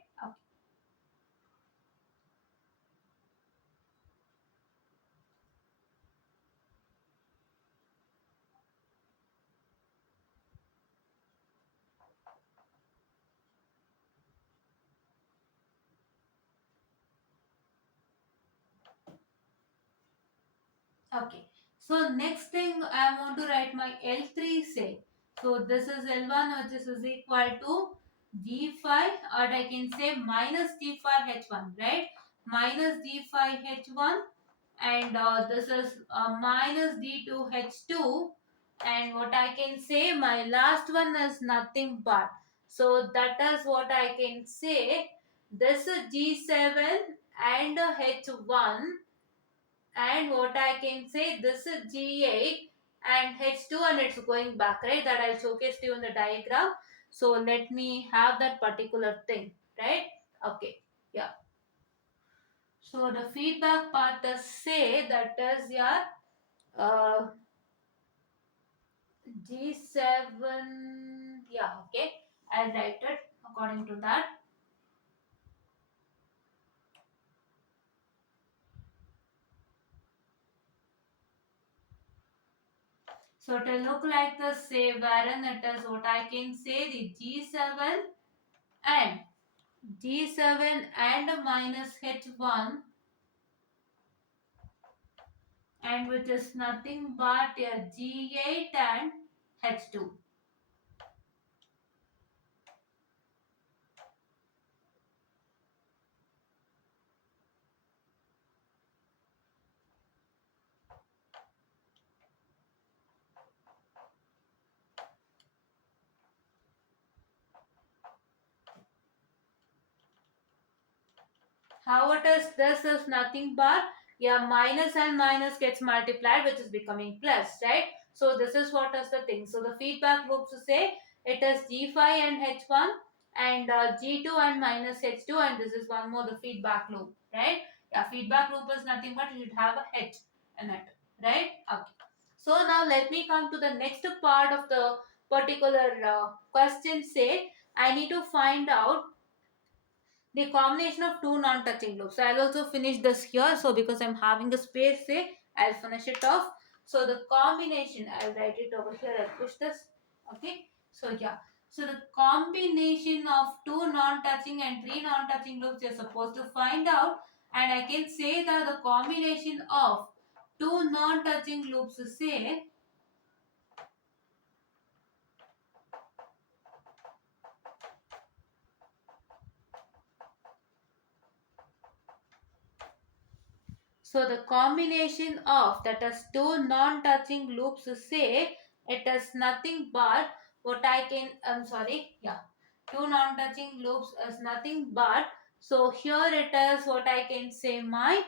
Okay. So next thing I want to write my L3 say. So this is L1 which is equal to G5, or I can say minus G5H1, right? Minus G5H1, and this is minus D2H2, and what I can say my last one is nothing but, so that is what I can say this G7 and H1, and what I can say, this is G8 and H2, and it's going back, right? That I'll showcase to you in the diagram. So let me have that particular thing, right? Okay, yeah. So the feedback part does say that is your uh, G7, yeah, okay. I'll write it according to that. So it will look like the same, wherein it is what I can say, the G7 and G7 and minus H1, and which is nothing but a G8 and H2. How it is, this is nothing but, yeah, minus and minus gets multiplied, which is becoming plus, right? So this is what is the thing. So the feedback loops to say it is G5 and H1 and G2 and minus H2, and this is one more the feedback loop, right? Yeah, feedback loop is nothing but you should have a H in it, right? Okay. So now let me come to the next part of the particular question. Say I need to find out the combination of two non-touching loops. So I'll also finish this here. So because I'm having a space, say I'll finish it off. So the combination, I'll write it over here. I'll push this. Okay. So yeah. So the combination of two non-touching and three non-touching loops you're supposed to find out. And I can say that the combination of two non-touching loops is say so the combination of that is two non-touching loops say it is nothing but what I can, I'm sorry, yeah, two non-touching loops is nothing but, so here it is what I can say my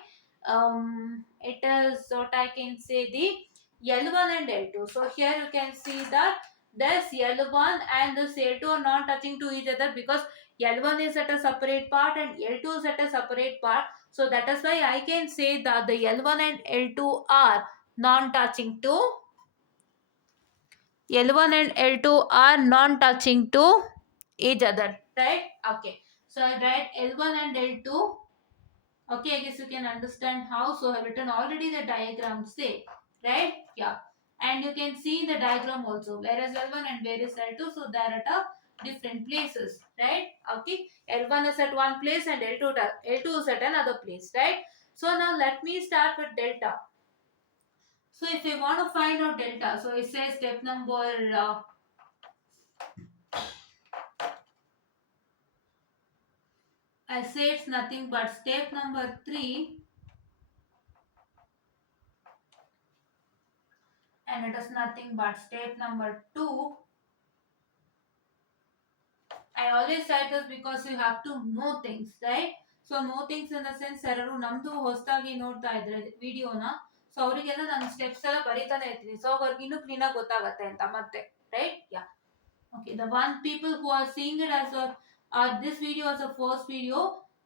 it is what I can say the L1 and L2. So here you can see that this L1 and this L2 are not touching to each other because L1 is at a separate part and L2 is at a separate part. So that is why I can say that the L1 and L2 are non-touching to L1 and L2 are non-touching to each other, right? Okay. So I write L1 and L2. Okay, I guess you can understand how. So I've written already the diagram say, right? Yeah. And you can see the diagram also. Where is L1 and where is L2? So they're at a different places, right? Okay. L1 is at one place and L2 is at another place, right? So now let me start with delta. So if I want to find out delta, so it says step number I say it's nothing but step number 3, and it is nothing but step number 2. I always say this because you have to know things, right? So know things in the sense ಯಾರು ನಮ್ದು ಹೊಸದಾಗಿ ನೋಡ್ತಾ ಇದ್ರೆ ವಿಡಿಯೋನ, so ಅವರಿಗೆಲ್ಲ ನಾನು steps ಎಲ್ಲ ಬರೀತಾನೆ ಇರ್ತೀನಿ, ಸೊ ಅವ್ರಿಗೆ ಇನ್ನೂ ಕ್ಲೀನಾಗಿ ಗೊತ್ತಾಗತ್ತೆ ಅಂತ ಮತ್ತೆ, right? Yeah. Okay, the one people who are seeing it as a this video as a first video,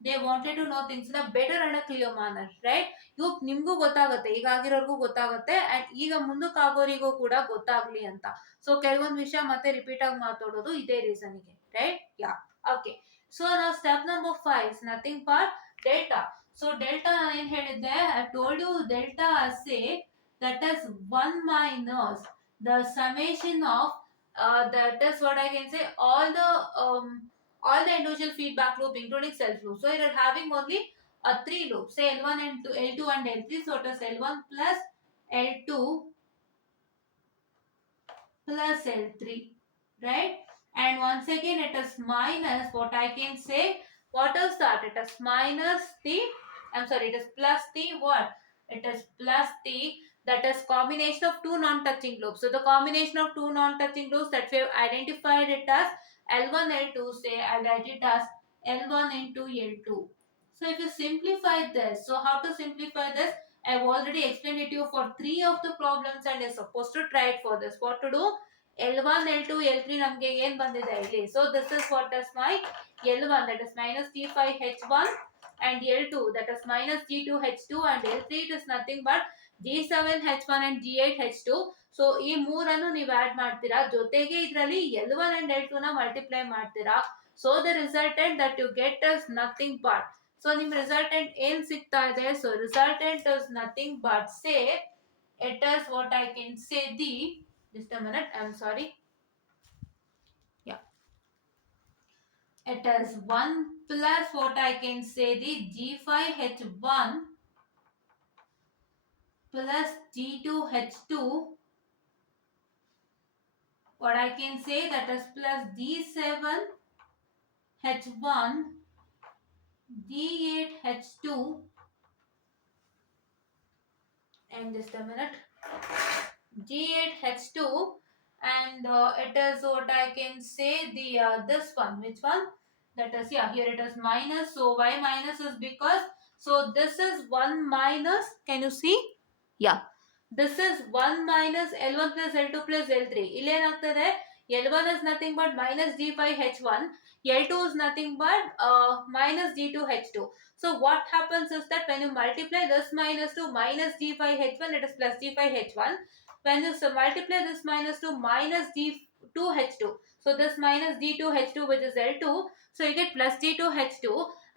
they wanted to know things in a better and a clear manner, right? ಇವಾಗ ನಿಮ್ಗೂ ಗೊತ್ತಾಗುತ್ತೆ, ಈಗ ಆಗಿರೋರ್ಗೂ ಗೊತ್ತಾಗುತ್ತೆ and ಈಗ ಮುಂದಕ್ಕೆ ಆಗೋರಿಗೂ ಕೂಡ ಗೊತ್ತಾಗ್ಲಿ ಅಂತ. So ಕೆಲವೊಂದು ವಿಷಯ ಮತ್ತೆ ರಿಪೀಟ್ ಆಗಿ ಮಾತಾಡೋದು ಇದೇ ರೀಸನ್ಗೆ, right? Yeah. Okay. So now step number 5 is nothing but delta. So delta ನಾನು ಏನು ಹೇಳಿದ್ದೆ, I told you delta say that is 1 minus the summation of that is what I can say all the individual feedback loop including self loop. So you are having only three loops, say L1 and L2 and L3. So it is L1 plus L2 plus L3, right? And once again it is minus what I can say. What is that? It is minus the, I'm sorry, it is plus the what? It is plus the, that is combination of two non-touching loops. So the combination of two non-touching loops that we have identified it as L1, L2, say I'll write it as L1 into L2. So if you simplify this, so how to simplify this? I've already explained it to you for three of the problems and you're supposed to try it for this. What to do? L1, L2, L3 ನಮಗೆ ಏನು ಬಂದಿದೆ ಇಲ್ಲಿ. So this is what is my L1, that is minus G5H1, and L2, that is minus G2H2, and L3 it is nothing but G7H1 and G8H2. So ಈ ಮೂರನ್ನು ನೀವು add ಮಾಡ್ತೀರಾ, ಜೊತೆಗೆ ಇದರಲ್ಲಿ L1 and L2 ನ multiply ಮಾಡ್ತೀರಾ. So the resultant that you get is nothing but, so ನಿಮ್ resultant ಏನ್ ಸಿಗ್ತಾ ಇದೆ? So resultant is nothing but say it is what I can say the, just a minute, I'm sorry, yeah, it is 1 plus what I can say the G5H1 plus G2H2, what I can say that is plus G7H1 G8H2, and just a minute, G8H2, and it is what I can say the this one, which one? That is, yeah, here it is minus. So why minus is because, so this is 1 minus, can you see? Yeah, this is 1 minus L1 plus L2 plus L3. ಇಲ್ಲೇನಾಗ್ತದೆ? L1 is nothing but minus G5H1, L2 is nothing but minus G2H2. So what happens is that when you multiply this minus to minus G5H1, it is plus G5H1. When you multiply this minus to minus G2H2, so this minus G2H2, which is L2, so you get plus G2H2.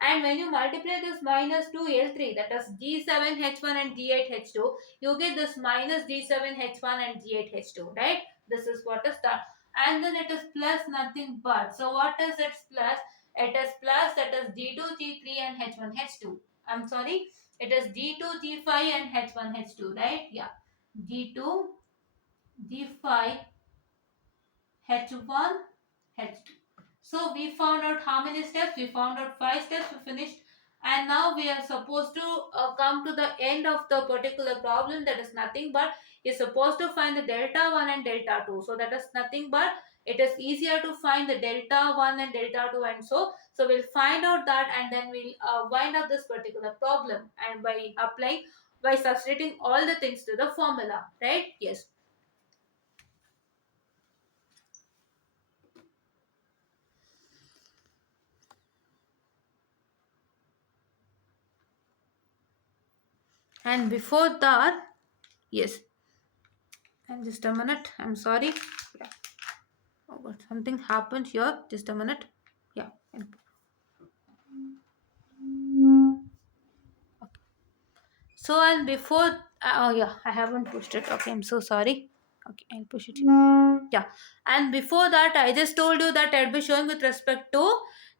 And when you multiply this minus to L3, that is G7H1 and G8H2, you get this minus G7H1 and G8H2, right? This is what is that. And then it is plus nothing but, so what is its plus? It is plus, that is G2, G3 and H1, H2. I'm sorry, it is G2, G5 and H1, H2, right? Yeah, G2, G5, H1, H2. So we found out how many steps? We found out 5 steps. We finished, and now we are supposed to come to the end of the particular problem. That is nothing but is supposed to find the delta 1 and delta 2. So that is nothing but it is easier to find the delta 1 and delta 2, and so we'll find out that, and then we'll wind up this particular problem, and by applying, by substituting all the things to the formula, right? Yes. And before that, yes, and just a minute, I'm sorry, yeah, oh but something happened here, just a minute, yeah, okay. So and before, oh yeah, I haven't pushed it, okay, I'm so sorry, okay, I'll push it, yeah. And before that, I just told you that I'll be showing with respect to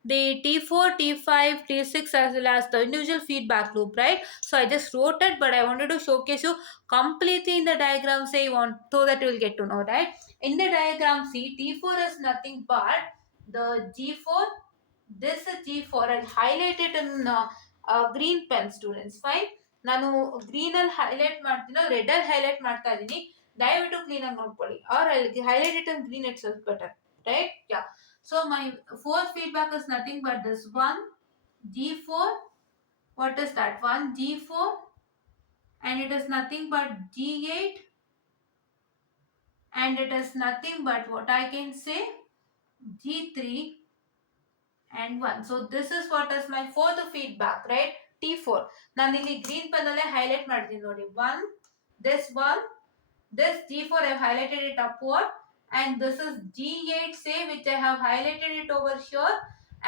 the T4, T5, T6 as well as the individual feedback loop, right? So I just wrote it, but I wanted to showcase you completely in the diagram, say you want, so that you will get to know, right? In the diagram, see, T4 is nothing but the G4, this is G4, I'll highlight it in green pen, students, fine. ನಾನು green ಅಲ್ಲಿ highlight ಮಾಡ್ತೀನೋ red ಅಲ್ಲಿ highlight ಮಾಡ್ತಾ ಇದೀನಿ, ದಯವಿಟ್ಟು clean ಆಗಿ ನೋಡ್ಕೊಳ್ಳಿ, R ಅಲ್ಲಿ highlight it in green it's better, right? Yeah. So my fourth feedback is nothing but this one G4. What is that? One G4, and it is nothing but G8, and it is nothing but what I can say G3 and 1. So this is what is my fourth feedback, right? T4. ನಾನು ಇಲ್ಲಿ green pen ಅಲ್ಲೇ highlight ಮಾಡ್ತೀನಿ ನೋಡಿ. One, this G4 I have highlighted it upward, and this is G8 say which I have highlighted it over here,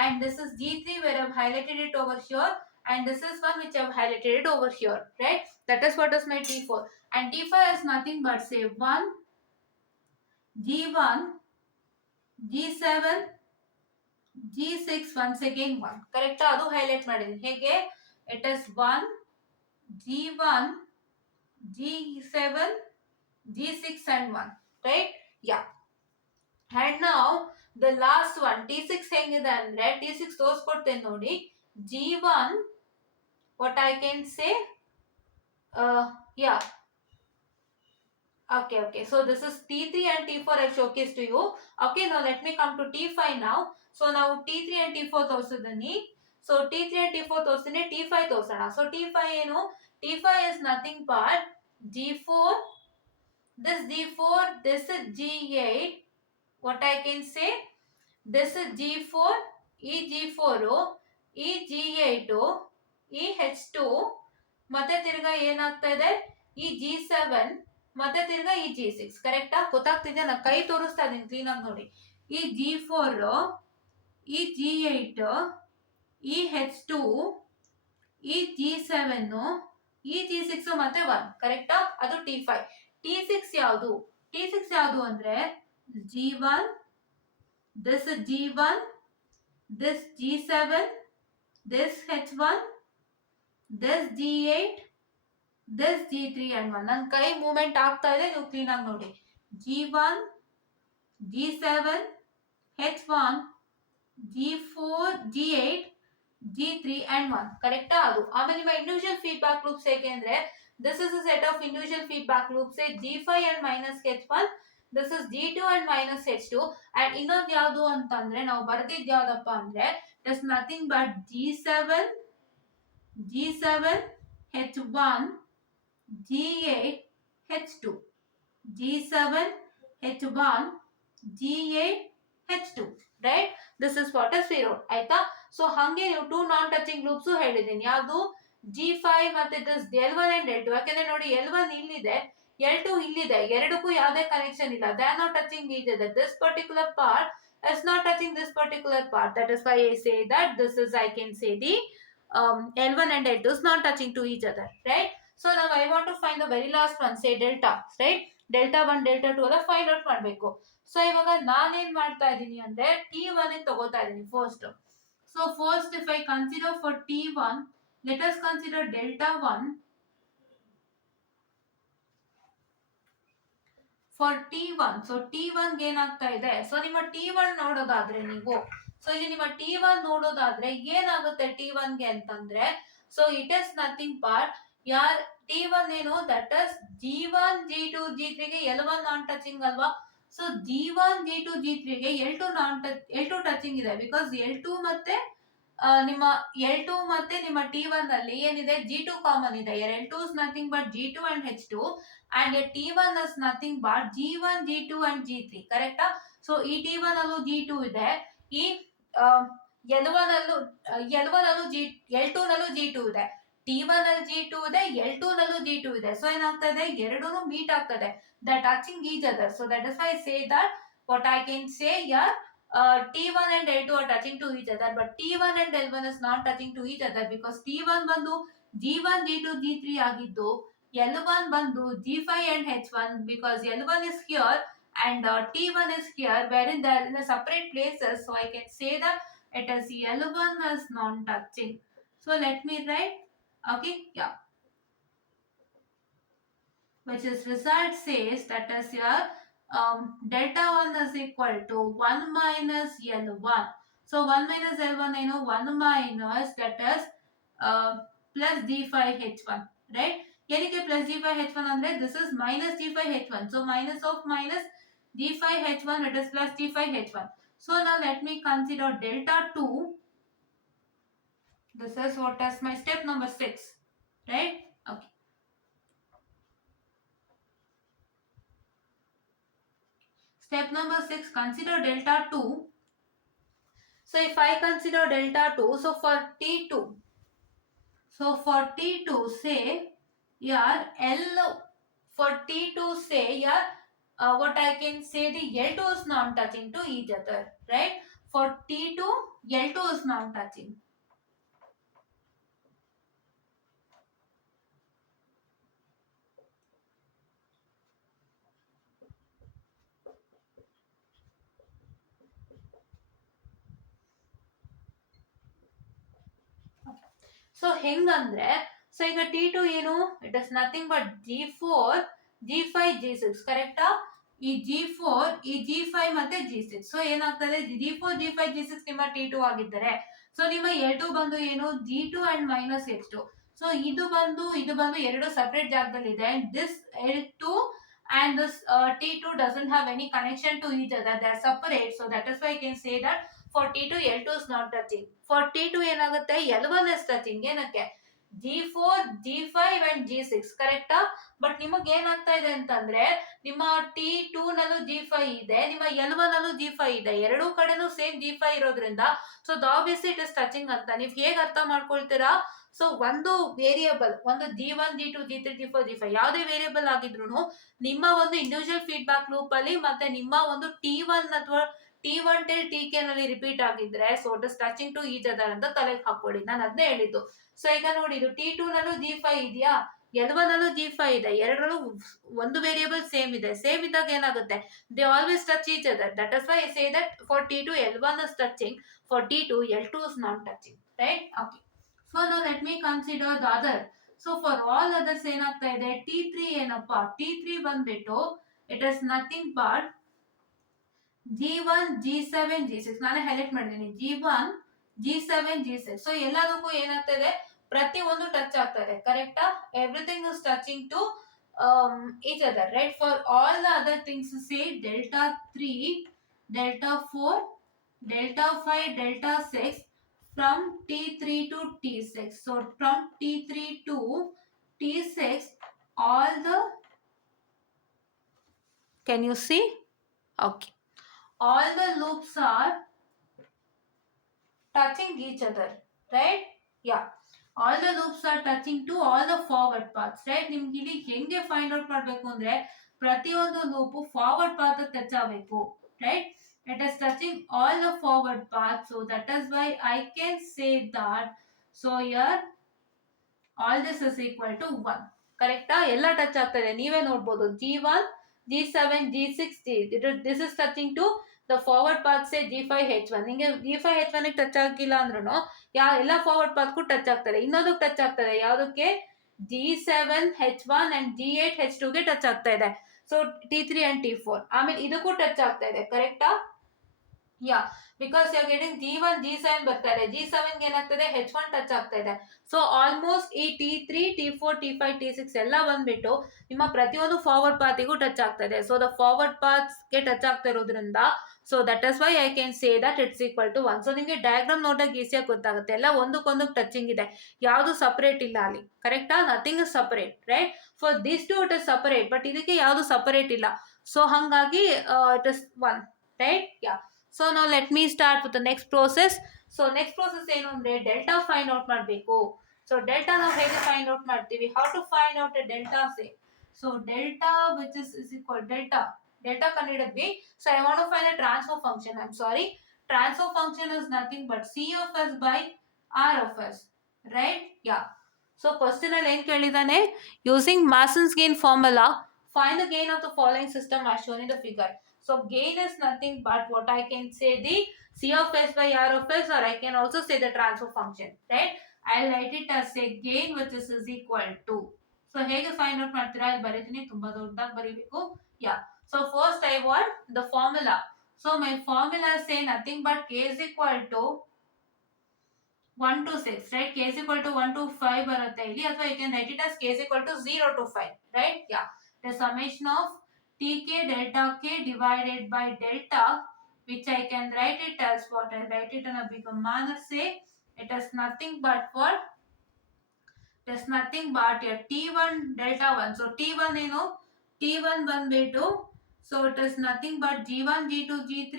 and this is G3 where I have highlighted it over here, and this is one which I have highlighted it over here, right? That is what is my T4. And T5 is nothing but say 1, G1, G7, G6, once again 1. Correct? ಅದು highlight ಮಾಡಿದ್ದೀನಿ. ಹೇಗೆ? It is 1, G1, G7, G6 and 1, right? Yeah. And now the last one T6 ಹೆಂಗಿದೆ ಅಂದ್ರೆ T6 ತೋರಿಸ್ಕೊಡ್ತೇನೆ ನೋಡಿ. G1, what I can say, yeah, Okay, okay. So this is T3 and T4 I showcased to you. Okay, now let me come to T5 now. So now T3 and T4 ತೋರಿಸಿದನಿ. So T3 and T4 ತೋರಿಸಿದನಿ, T5 ತೋರಿಸೋಣ. So T5 ಏನು? T5 is nothing but G4, this G4, this is G8. What I can say? This is G4, ಈ G4, ಈ G8, ಈ H2, ಮತ್ತೆ ತಿರ್ಗಾ ಏನಾಗ್ತಾ ಇದೆ ಈ G7, ಮತ್ತೆ ತಿರ್ಗಾ ಈ G6. ಕರೆಕ್ಟಾ? ಗೊತ್ತಾಗ್ತಿದೆ? ನಾ ಕೈ ತೋರಿಸ್ತಾ ಇದೀನಿ ಕ್ಲೀನ್ ಆಗಿ ನೋಡಿ. ಈ G4, ಈ G8, ಈ H2, ಈ G7, ಈ G6 ಮತ್ತೆ 1. ಕರೆಕ್ಟಾ? ಅದು T5. T6 ಯಾವುದು? T6 ಯಾವುದು ಅಂದ್ರೆ G1, this is G1, this G7, this H1, this G8, this G3 and 1. ನನ್ನ ಕೈ ಮೂವ್ಮೆಂಟ್ ಆಗ್ತಾ ಇದೆ, ನೀವು ಕ್ಲೀನ್ ಆಗಿ ನೋಡಿ. G1, G7, H1, G4, G8, G3 and 1. ಕರೆಕ್ಟಾ? ಅದು ಆಮೇಲೆ ನಿಮ್ಮ ಇಂಡಿವಿಜುವಲ್ ಫೀಡ್ಬ್ಯಾಕ್ ಲೂಪ್ಸ್ ಹೇಗೆ ಅಂದ್ರೆ this is a set of individual feedback loops, say G5 and minus H1, this is G2 and minus H2, and ಇನ್ನೊಂದು ಯಾವುದು ಅಂತಂದ್ರೆ ನಾವು ಬರೆದಿದ್ದು ಯಾವ್ದಪ್ಪ ಅಂದ್ರೆ it is nothing but G7, H1, G8, H2, G7, H1, G8, H2, right? This is what is we wrote. ಆಯ್ತಾ? So ಹಂಗೆ ನೀವು ಟೂ ನಾನ್ ಟಚಿಂಗ್ ಲೂಪ್ಸ್ ಹೇಳಿದ್ದೀನಿ. ಯಾವುದು? G5 ಮತ್ತೆ ದಿಸ್ L1 and L2. ಯಾಕಂದ್ರೆ ನೋಡಿ L1 ಇಲ್ಲಿದೆ, L2 ಇಲ್ಲಿದೆ, ಎರಡಕ್ಕೂ ಯಾವುದೇ ಕನೆಕ್ಷನ್ ಇಲ್ಲ. They are not touching each other. This particular part is not touching this particular part. That is why I say that this is, I can say, the L1 and L2 is not touching to each other, right? So now I want to find the very last one, say delta, right? Delta 1, delta 2 ಎಲ್ಲ find out ಮಾಡಬೇಕು. So ಇವಾಗ ನಾನೇನ್ ಮಾಡ್ತಾ ಇದ್ದೀನಿ ಅಂದ್ರೆ T1 ತಗೋತಾ ಇದ್ದೀನಿ first. So first if I consider for T1, let us consider delta 1 for T1. So T1 ಏನಾಗ್ತಾ ಇದೆ? ಸೊ ನಿಮ್ಮ T1 ನೋಡೋದಾದ್ರೆ ನೀವು, ಸೊ ಇಲ್ಲಿ ನಿಮ್ಮ T1 ನೋಡೋದಾದ್ರೆ ಏನಾಗುತ್ತೆ T1 ಗೆ ಅಂತಂದ್ರೆ, so it is nothing but ಯಾರ್ T1 ಏನು, that is G1, G2, G3 ಗೆ L1 ನಾನ್ ಟಚಿಂಗ್ ಅಲ್ವಾ? ಸೊ G1, G2, G3 ಗೆ L2 ಟಚಿಂಗ್ ಇದೆ. ಬಿಕಾಸ್ L2 ಮತ್ತೆ ನಿಮ್ಮ L2 ಮತ್ತೆ ನಿಮ್ಮ T1 ಅಲ್ಲಿ ಏನಿದೆ, G2 ಕಾಮನ್ ಇದೆ. L2 is nothing but G2 and H2, and T1 is nothing but G1, G2 and G3. ಕರೆಕ್ಟಾ? ಸೊ ಈ T1 ಅಲ್ಲೂ G2 ಇದೆ, ಈ L1 ಅಲ್ಲೂ L2 ನಲ್ಲೂ G2 ಇದೆ. T1 ಅಲ್ಲಿ G2 ಇದೆ, L2 ನಲ್ಲೂ G2 ಇದೆ. ಸೊ ಏನಾಗ್ತದೆ, ಎರಡೂ ಮೀಟ್ ಆಗ್ತದೆ. That touching each other. So that is why I say that what I can say here, T1 and L2 are touching to each other, but T1 and L1 is not touching to each other because T1 ಬಂದು G1, G2, G3 ಆಗಿದ್ದು, L1 ಬಂದು G5 and H1 because L1 is here and T1 is here, wherein they are in a separate places. So I can say that it is L1 is non-touching. So let me write, okay, yeah, which is result says that is here delta 1 is equal to 1 minus L1. So 1 minus L1 ಏನು, 1 minus that is plus D5H1, right? ಏನಕ್ಕೆ plus D5H1 ಅಂದ್ರೆ this is minus D5H1. So minus of minus D5H1, it is plus D5H1. So now let me consider delta 2. This is what is my step number 6, right? Okay. Step number 6, consider delta 2. So if I consider delta 2, so for T2, say here for T2 say here, what I can say, the L2 is non-touching to each other, right? For T2, L2 is non-touching. So ಹೆಂಗಂದ್ರೆ, so ಈಗ T2 ಏನು, it is nothing but G4, G5, G6. ಕರೆಕ್ಟಾ? ಈ G4, ಈ G5 ಮತ್ತೆ G6. So ಏನಾಗ್ತದೆ, G4, G5, G6 ನಿಮ್ಮ T2 ಆಗಿದ್ದಾರೆ. ಸೊ ನಿಮ್ಮ L2 ಬಂದು ಏನು, G2 and minus H2. So ಇದು ಬಂದು ಎರಡು ಸಪರೇಟ್ ಜಾಗದಲ್ಲಿ ಇದೆ. This L2 and this T2 doesn't have any connection to each other, they are separate. So that is why I can say that for T2 L2 is not touching. For T2 ಏನಾಗುತ್ತೆ L1 is touching. ಏನಕ್ಕೆ G4 G5 and G6 ಕರೆಕ್ಟಾ. But ನಿಮಗೆ ಏನಾಗ್ತಾ ಇದೆ ಅಂತಂದ್ರೆ ನಿಮ್ಮ T2 ನಲ್ಲೂ G5 ಇದೆ, ನಿಮ್ಮ L1 ನಲ್ಲೂ G5 ಇದೆ, ಎರಡೂ ಕಡೆನೂ ಸೇಮ್ G5 ಇರೋದ್ರಿಂದ so obviously it is touching ಅಂತ ನೀವು ಹೇಗೆ ಅರ್ಥ ಮಾಡ್ಕೊಳ್ತೀರಾ. ಸೊ ಒಂದು ವೇರಿಯಬಲ್, ಒಂದು G1 G2 G3 G4 G5 ಯಾವುದೇ ವೇರಿಯಬಲ್ ಆಗಿದ್ರು ನಿಮ್ಮ ಒಂದು ಇಂಡಿವಿಜುವಲ್ ಫೀಡ್ಬ್ಯಾಕ್ ಲೂಪ್ ಅಲ್ಲಿ ಮತ್ತೆ ನಿಮ್ಮ ಒಂದು T1 ಅಥವಾ T1 ಟಿಲ್ TK ನಲ್ಲಿ ರಿಪೀಟ್ ಆಗಿದ್ರೆ so it is touching to each other ಅಂತ ತಲೆಗೆ ಹಾಕೊಳ್ಳಿ. ನಾನು ಅದನ್ನೇ ಹೇಳಿದ್ದು. ಸೊ ಈಗ ನೋಡಿ ಇದು T2 ನಲ್ಲೂ G5 ಇದೆಯಾ, L1 ನಲ್ಲೂ G5 ಇದೆ, ಎರಡರಲ್ಲೂ ಒಂದು ವೇರಿಯಬಲ್ ಸೇಮ್ ಇದೆ. ಸೇಮ್ ಇದ್ದಾಗ ಏನಾಗುತ್ತೆ, they always touch each other. That is why I say that for T2 L1 is touching, for T2 L2 is not touching, right? Okay. So now let me consider the other. So for all others ಏನಾಗ್ತಾ ಇದೆ, T3 ಏನಪ್ಪ, T3 ಬಂದ್ಬಿಟ್ಟು it is nothing but G1 G7 G6 ನಾನೇ highlight ಮಾಡಿದ್ದೀನಿ, G1 G7 G6. So ಎಲ್ಲದಕ್ಕೂ ಏನಾಗ್ತಾ ಇದೆ, ಪ್ರತಿ ಒಂದು ಟಚ್ ಆಗ್ತಾ ಇದೆ ಕರೆಕ್ಟಾ. Everything is touching to each other, right? For all the other things say delta 3 delta 4 delta 5 delta 6 from T3 to T6. So from T3 to T6 all the, can you see? Okay, all the loops are touching each other, right? Yeah, all the loops are touching to all the forward paths, right? ನಿಮ್ಗೆ ಇಲ್ಲಿ ಹೆಂಗೆ find out ಮಾಡಬೇಕು ಅಂದ್ರೆ ಪ್ರತಿಯೊಂದು loop forward path touch ಆಗಬೇಕು, right? It is touching all the forward paths, so that is why I can say that. So here all this is equal to 1, ಕರೆಕ್ಟಾ. ಎಲ್ಲ touch ಆಗ್ತದೆ, ನೀವೇ ನೋಡ್ಬೋದು. G1 G7 G6 this is touching to the forward path say G5 H1. ನಿಮಗೆ G5 H1 ಗೆ touch ಆಗಿಲ್ಲ ಅಂದ್ರೂ ಎಲ್ಲ ಫಾರ್ವರ್ಡ್ ಪಾತ್ಗೂ ಟಚ್ ಆಗ್ತದೆ. ಇನ್ನೊಂದಕ್ಕೆ ಟಚ್ ಆಗ್ತದೆ, ಯಾವುದಕ್ಕೆ, G7 H1 and G8 H2 ಗೆ ಟಚ್ ಆಗ್ತಾ ಇದೆ. ಸೊ T3 and T4 ಆಮೇಲೆ ಇದಕ್ಕೂ ಟಚ್ ಆಗ್ತಾ ಇದೆ ಕರೆಕ್ಟಾ. Yeah, because you are getting G1 G7 ಬರ್ತಾ ಇದೆ, G7 ಗೆ ಏನಾಗ್ತದೆ H1 ಟಚ್ ಆಗ್ತಾ ಇದೆ. ಸೊ ಆಲ್ಮೋಸ್ಟ್ ಈ T3 T4 T5 T6 ಎಲ್ಲ ಬಂದ್ಬಿಟ್ಟು ನಿಮ್ಮ ಪ್ರತಿಯೊಂದು ಫಾರ್ವರ್ಡ್ ಪಾತಿಗೂ ಟಚ್ ಆಗ್ತಾ ಇದೆ. ಸೊ ದ ಫಾರ್ವರ್ಡ್ ಪಾತ್ಗೆ ಟಚ್ ಆಗ್ತಾ ಇರೋದ್ರಿಂದ so that is why I can say that it's equal to 1. So ನಿಮಗೆ ಡಯಾಗ್ರಾಮ್ ನೋಡಿದಾಗ ಈಸಿಯಾಗಿ ಗೊತ್ತಾಗುತ್ತೆ, ಎಲ್ಲ ಒಂದಕ್ಕೊಂದಕ್ಕೆ ಟಚಿಂಗ್ ಇದೆ, ಯಾವುದು ಸಪರೇಟ್ ಇಲ್ಲ ಅಲ್ಲಿ ಕರೆಕ್ಟಾ. Nothing is separate, right? For this two it is separate, but ಇದಕ್ಕೆ ಯಾವುದು ಸಪರೇಟ್ ಇಲ್ಲ. ಸೊ ಹಾಗಾಗಿ ಇಟ್ ಇಸ್ 1, ರೈಟ್? ಯಾ. ಸೊ ನಾವು let me start with the next process. So next process ಏನು ಅಂದ್ರೆ ಡೆಲ್ಟಾ ಫೈಂಡ್ ಔಟ್ ಮಾಡಬೇಕು. ಸೊ ಡೆಲ್ಟಾ ನಾವು ಹೇಗೆ ಫೈಂಡ್ ಔಟ್ ಮಾಡ್ತೀವಿ, how to find out a delta say. So delta which is equal delta ಕಂಡಿಡಿದ್ವಿ. So I want to find A transfer function. I am sorry, transfer function is nothing but C of S by R of S, right? Yeah. So question ಅಲ್ಲಿ ಏನ್ ಕೇಳಿದಾನೆ, using Mason's gain formula find the gain of the following system as shown in the figure. So gain is nothing but what I can say the C of S by R of S, or I can also say the transfer function, right? I'll write it as a gain which is equal to. So ಹೇಗೆ find out ಮಾಡ್ತೀರಾ, ಅಲ್ಲಿ ಬರೀತೀನಿ, ತುಂಬಾ ದೊಡ್ಡದಾಗಿ ಬರೀಬೇಕು. ಯಾ. So first I want the formula. So my formula say nothing but K is equal to 1 to 6, right? K is equal to 1 to 5 ಬರುತ್ತೆ ಇಲ್ಲಿ, ಅಥವಾ you can write it as K is equal to 0 to 5, right? Yeah. The summation of Tk delta K divided by delta, which I can write it as what I write it in a bigger manner, say it is nothing but for, it is nothing but a T1 delta 1. So T1 ಏನು, T1 ಬಂದ್ಬಿಟ್ಟು so it is nothing but G1 G2 G3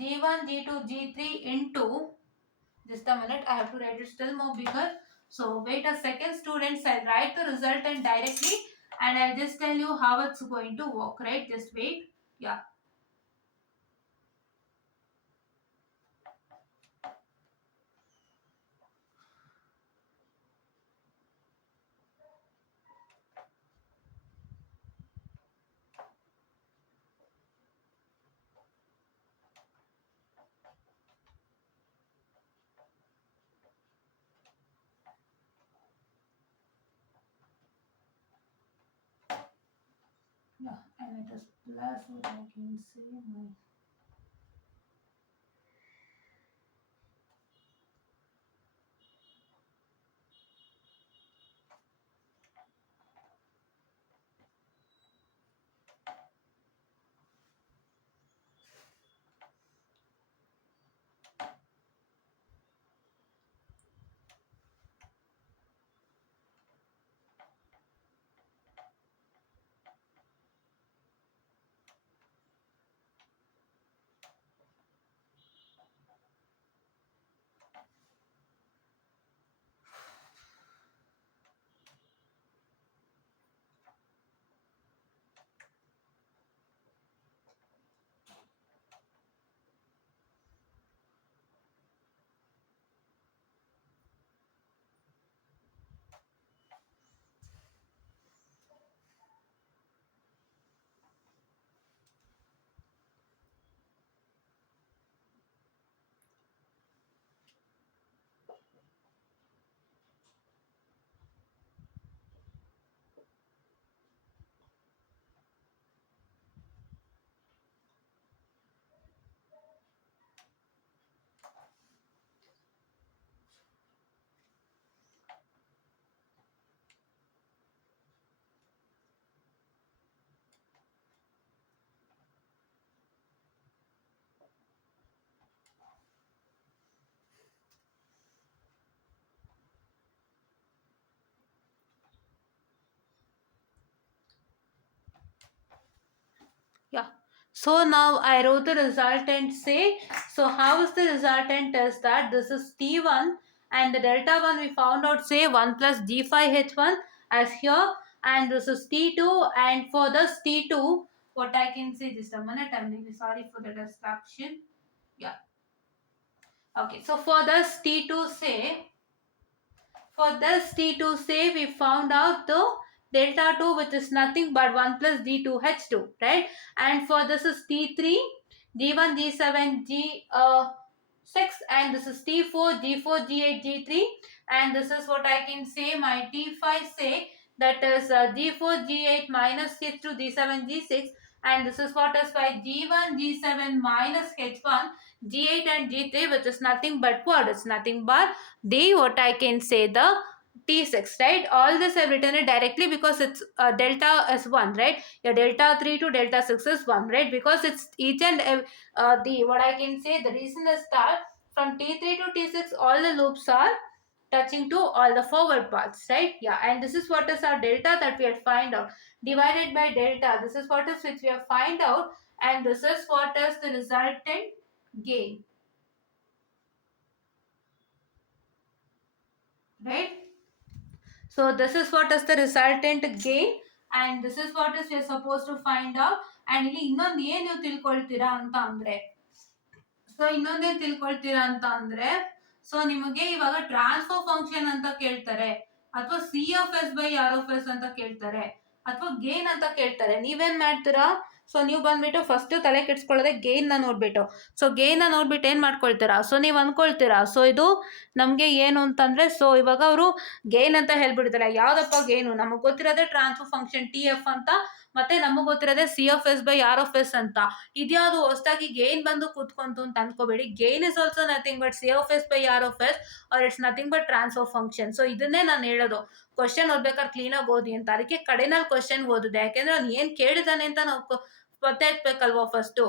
G1 G2 G3 into, just a minute, I have to write it still more bigger. So wait a second students, I'll write the resultant directly and I'll just tell you how it's going to work, right? Just wait. Yeah. Yeah, and it is plus what I can say my, So now I wrote the resultant say. So how is the resultant is that this is T1 and the delta 1 we found out say 1 plus d5h1 as here, and this is T2, and for this T2 what I can say, just a minute, I'm really sorry for the distraction. Yeah. Okay, so for this T2 say, for this T2 say we found out the delta 2 which is nothing but 1 plus D2H2, right? And for this is T3, G1, G7, G6, and this is T4, G4, G8, G3, and this is what I can say my T5 say, that is G4, G8 minus H2, G7, G6, and this is what is by G1, G7 minus H1, G8 and G3, which is nothing but what? It's nothing but D, what I can say, the T6, right? All this I've written it directly because it's delta is 1, right? Your delta 3 to delta 6 is 1, right? Because it's each and the, what I can say, the reason is that from T3 to T6 all the loops are touching to all the forward paths, right? Yeah, and this is what is our delta that we have find out, divided by delta. This is what is which we have find out, and this is what is the resultant gain, right? So this is what is the resultant gain, and this is what is we are supposed to find out. And ಇಲ್ಲಿ ಇನ್ನೊಂದು ಏನು ನೀವು ತಿಳ್ಕೊಳ್ತೀರಾ ಅಂತ ಅಂದ್ರೆ, so ಇನ್ನೊಂದೇನ್ ತಿಳ್ಕೊಳ್ತೀರಾ ಅಂತ ಅಂದ್ರೆ, so ನಿಮಗೆ ಇವಾಗ ಟ್ರಾನ್ಸ್ಫರ್ ಫಂಕ್ಷನ್ ಅಂತ ಕೇಳ್ತಾರೆ, ಅಥವಾ C of S by R of S ಅಂತ ಕೇಳ್ತಾರೆ, ಅಥವಾ ಗೇನ್ ಅಂತ ಕೇಳ್ತಾರೆ. ನೀವೇನ್ ಮಾಡ್ತೀರಾ? ಸೊ ನೀವು ಬಂದ್ಬಿಟ್ಟು ಫಸ್ಟ್ ತಲೆ ಕೆಡ್ಸ್ಕೊಳ್ಳೋದೆ ಗೇನ್ ನ ನೋಡ್ಬಿಟ್ಟು, ಸೊ ಗೇನ್ ನ ನೋಡ್ಬಿಟ್ಟು ಏನ್ ಮಾಡ್ಕೊಳ್ತೀರಾ? ಸೊ ನೀವು ಅನ್ಕೊಳ್ತೀರಾ ಸೊ ಇದು ನಮ್ಗೆ ಏನು ಅಂತಂದ್ರೆ, ಸೊ ಇವಾಗ ಅವರು ಗೇನ್ ಅಂತ ಹೇಳ್ಬಿಡ್ತಾರೆ. ಯಾವ್ದಪ್ಪ ಗೇನು? ನಮಗ್ ಗೊತ್ತಿರೋದೇ ಟ್ರಾನ್ಸ್ಫರ್ ಫಂಕ್ಷನ್ ಟಿ ಎಫ್ ಅಂತ, ಮತ್ತೆ ನಮಗ್ ಗೊತ್ತಿರೋದೇ C of S by R of S ಅಂತ. ಇದ್ಯಾವುದು ಹೊಸದಾಗಿ ಗೇನ್ ಬಂದು ಕೂತ್ಕೊಂತು ಅಂತ ಅನ್ಕೋಬೇಡಿ. Gain is also nothing but C of S by R of S, or it's nothing but transfer function. So ಇದನ್ನೇ ನಾನು ಹೇಳೋದು, ಕ್ವಶನ್ ಓದ್ಬೇಕಾದ್ರೆ ಕ್ಲೀನಾಗಿ ಓದಿ ಅಂತ. ಅದಕ್ಕೆ ಕಡೆನಲ್ಲಿ ಕ್ವಶನ್ ಓದಿದೆ, ಯಾಕೆಂದ್ರೆ ಅವ್ನು ಏನ್ ಕೇಳಿದಾನೆ ಅಂತ ನಾವು ಗೊತ್ತಾಗ್ಬೇಕಲ್ವಾ ಫಸ್ಟು.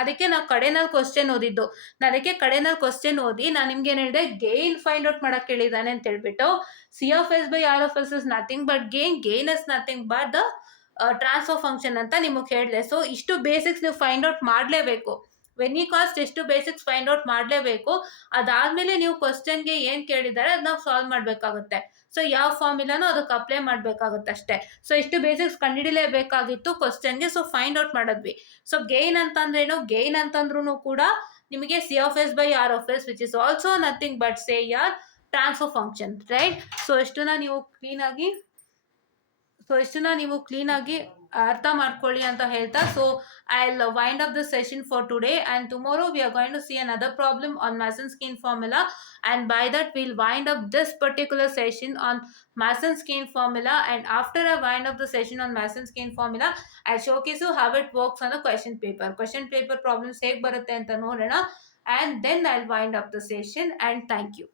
ಅದಕ್ಕೆ ನಾವು ಕಡೆನಲ್ಲಿ ಕ್ವಶನ್ ಓದಿದ್ದು. ಅದಕ್ಕೆ ಕಡೆನಲ್ಲಿ ಕ್ವಶನ್ ಓದಿ ನಾನು ನಿಮ್ಗೆ ಏನ್ ಹೇಳಿದೆ, ಗೇನ್ ಫೈಂಡ್ ಔಟ್ ಮಾಡಕ್ ಹೇಳಿದಾನೆ ಅಂತ ಹೇಳ್ಬಿಟ್ಟು. C of S by R of S is nothing but gain is nothing but the transfer function ಅಂತ ನಿಮಗೆ ಹೇಳಿದೆ. ಸೊ ಇಷ್ಟು ಬೇಸಿಕ್ಸ್ ನೀವು ಫೈಂಡ್ ಔಟ್ ಮಾಡಲೇಬೇಕು. ವೆನಿ ಕಾಸ್ಟ್ ಎಷ್ಟು ಬೇಸಿಕ್ಸ್ ಫೈಂಡ್ ಔಟ್ ಮಾಡಲೇಬೇಕು. ಅದಾದ್ಮೇಲೆ ನೀವು ಕ್ವಶನ್ಗೆ ಏನ್ ಕೇಳಿದ್ದಾರೆ ಅದ್ ನಾವು ಸಾಲ್ವ್ ಮಾಡ್ಬೇಕಾಗುತ್ತೆ. ಸೊ ಯಾವ ಫಾರ್ಮುಲಾನು ಅದಕ್ಕೆ ಅಪ್ಲೈ ಮಾಡ್ಬೇಕಾಗುತ್ತೆ ಅಷ್ಟೇ. ಸೊ ಇಷ್ಟು ಬೇಸಿಕ್ಸ್ ಕಂಡುಹಿಡಿಲೇಬೇಕಾಗಿತ್ತು ಕ್ವಶನ್ಗೆ. ಸೊ ಫೈಂಡ್ ಔಟ್ ಮಾಡಿದ್ವಿ. ಸೊ ಗೇನ್ ಅಂತಂದ್ರೇನು? ಗೇನ್ ಅಂತಂದ್ರೂ ಕೂಡ ನಿಮಗೆ C of S by R of S which is also nothing but say your transfer function, right? So ಇಷ್ಟನ್ನ ನೀವು ಕ್ಲೀನಾಗಿ ಅರ್ಥ ಮಾಡ್ಕೊಳ್ಳಿ ಅಂತ ಹೇಳ್ತಾ, so I'll wind up the session for today, and tomorrow we are going to see another problem on Mason's-Kane formula, and by that we'll wind up this particular session on Mason's-Kane formula. And after I wind up the session on Mason's-Kane formula, I'll showcase you how it works on a question paper problems ಹೇಗೆ ಬರುತ್ತೆ ಅಂತ ನೋಡೋಣ, and then I'll wind up the session, and thank you.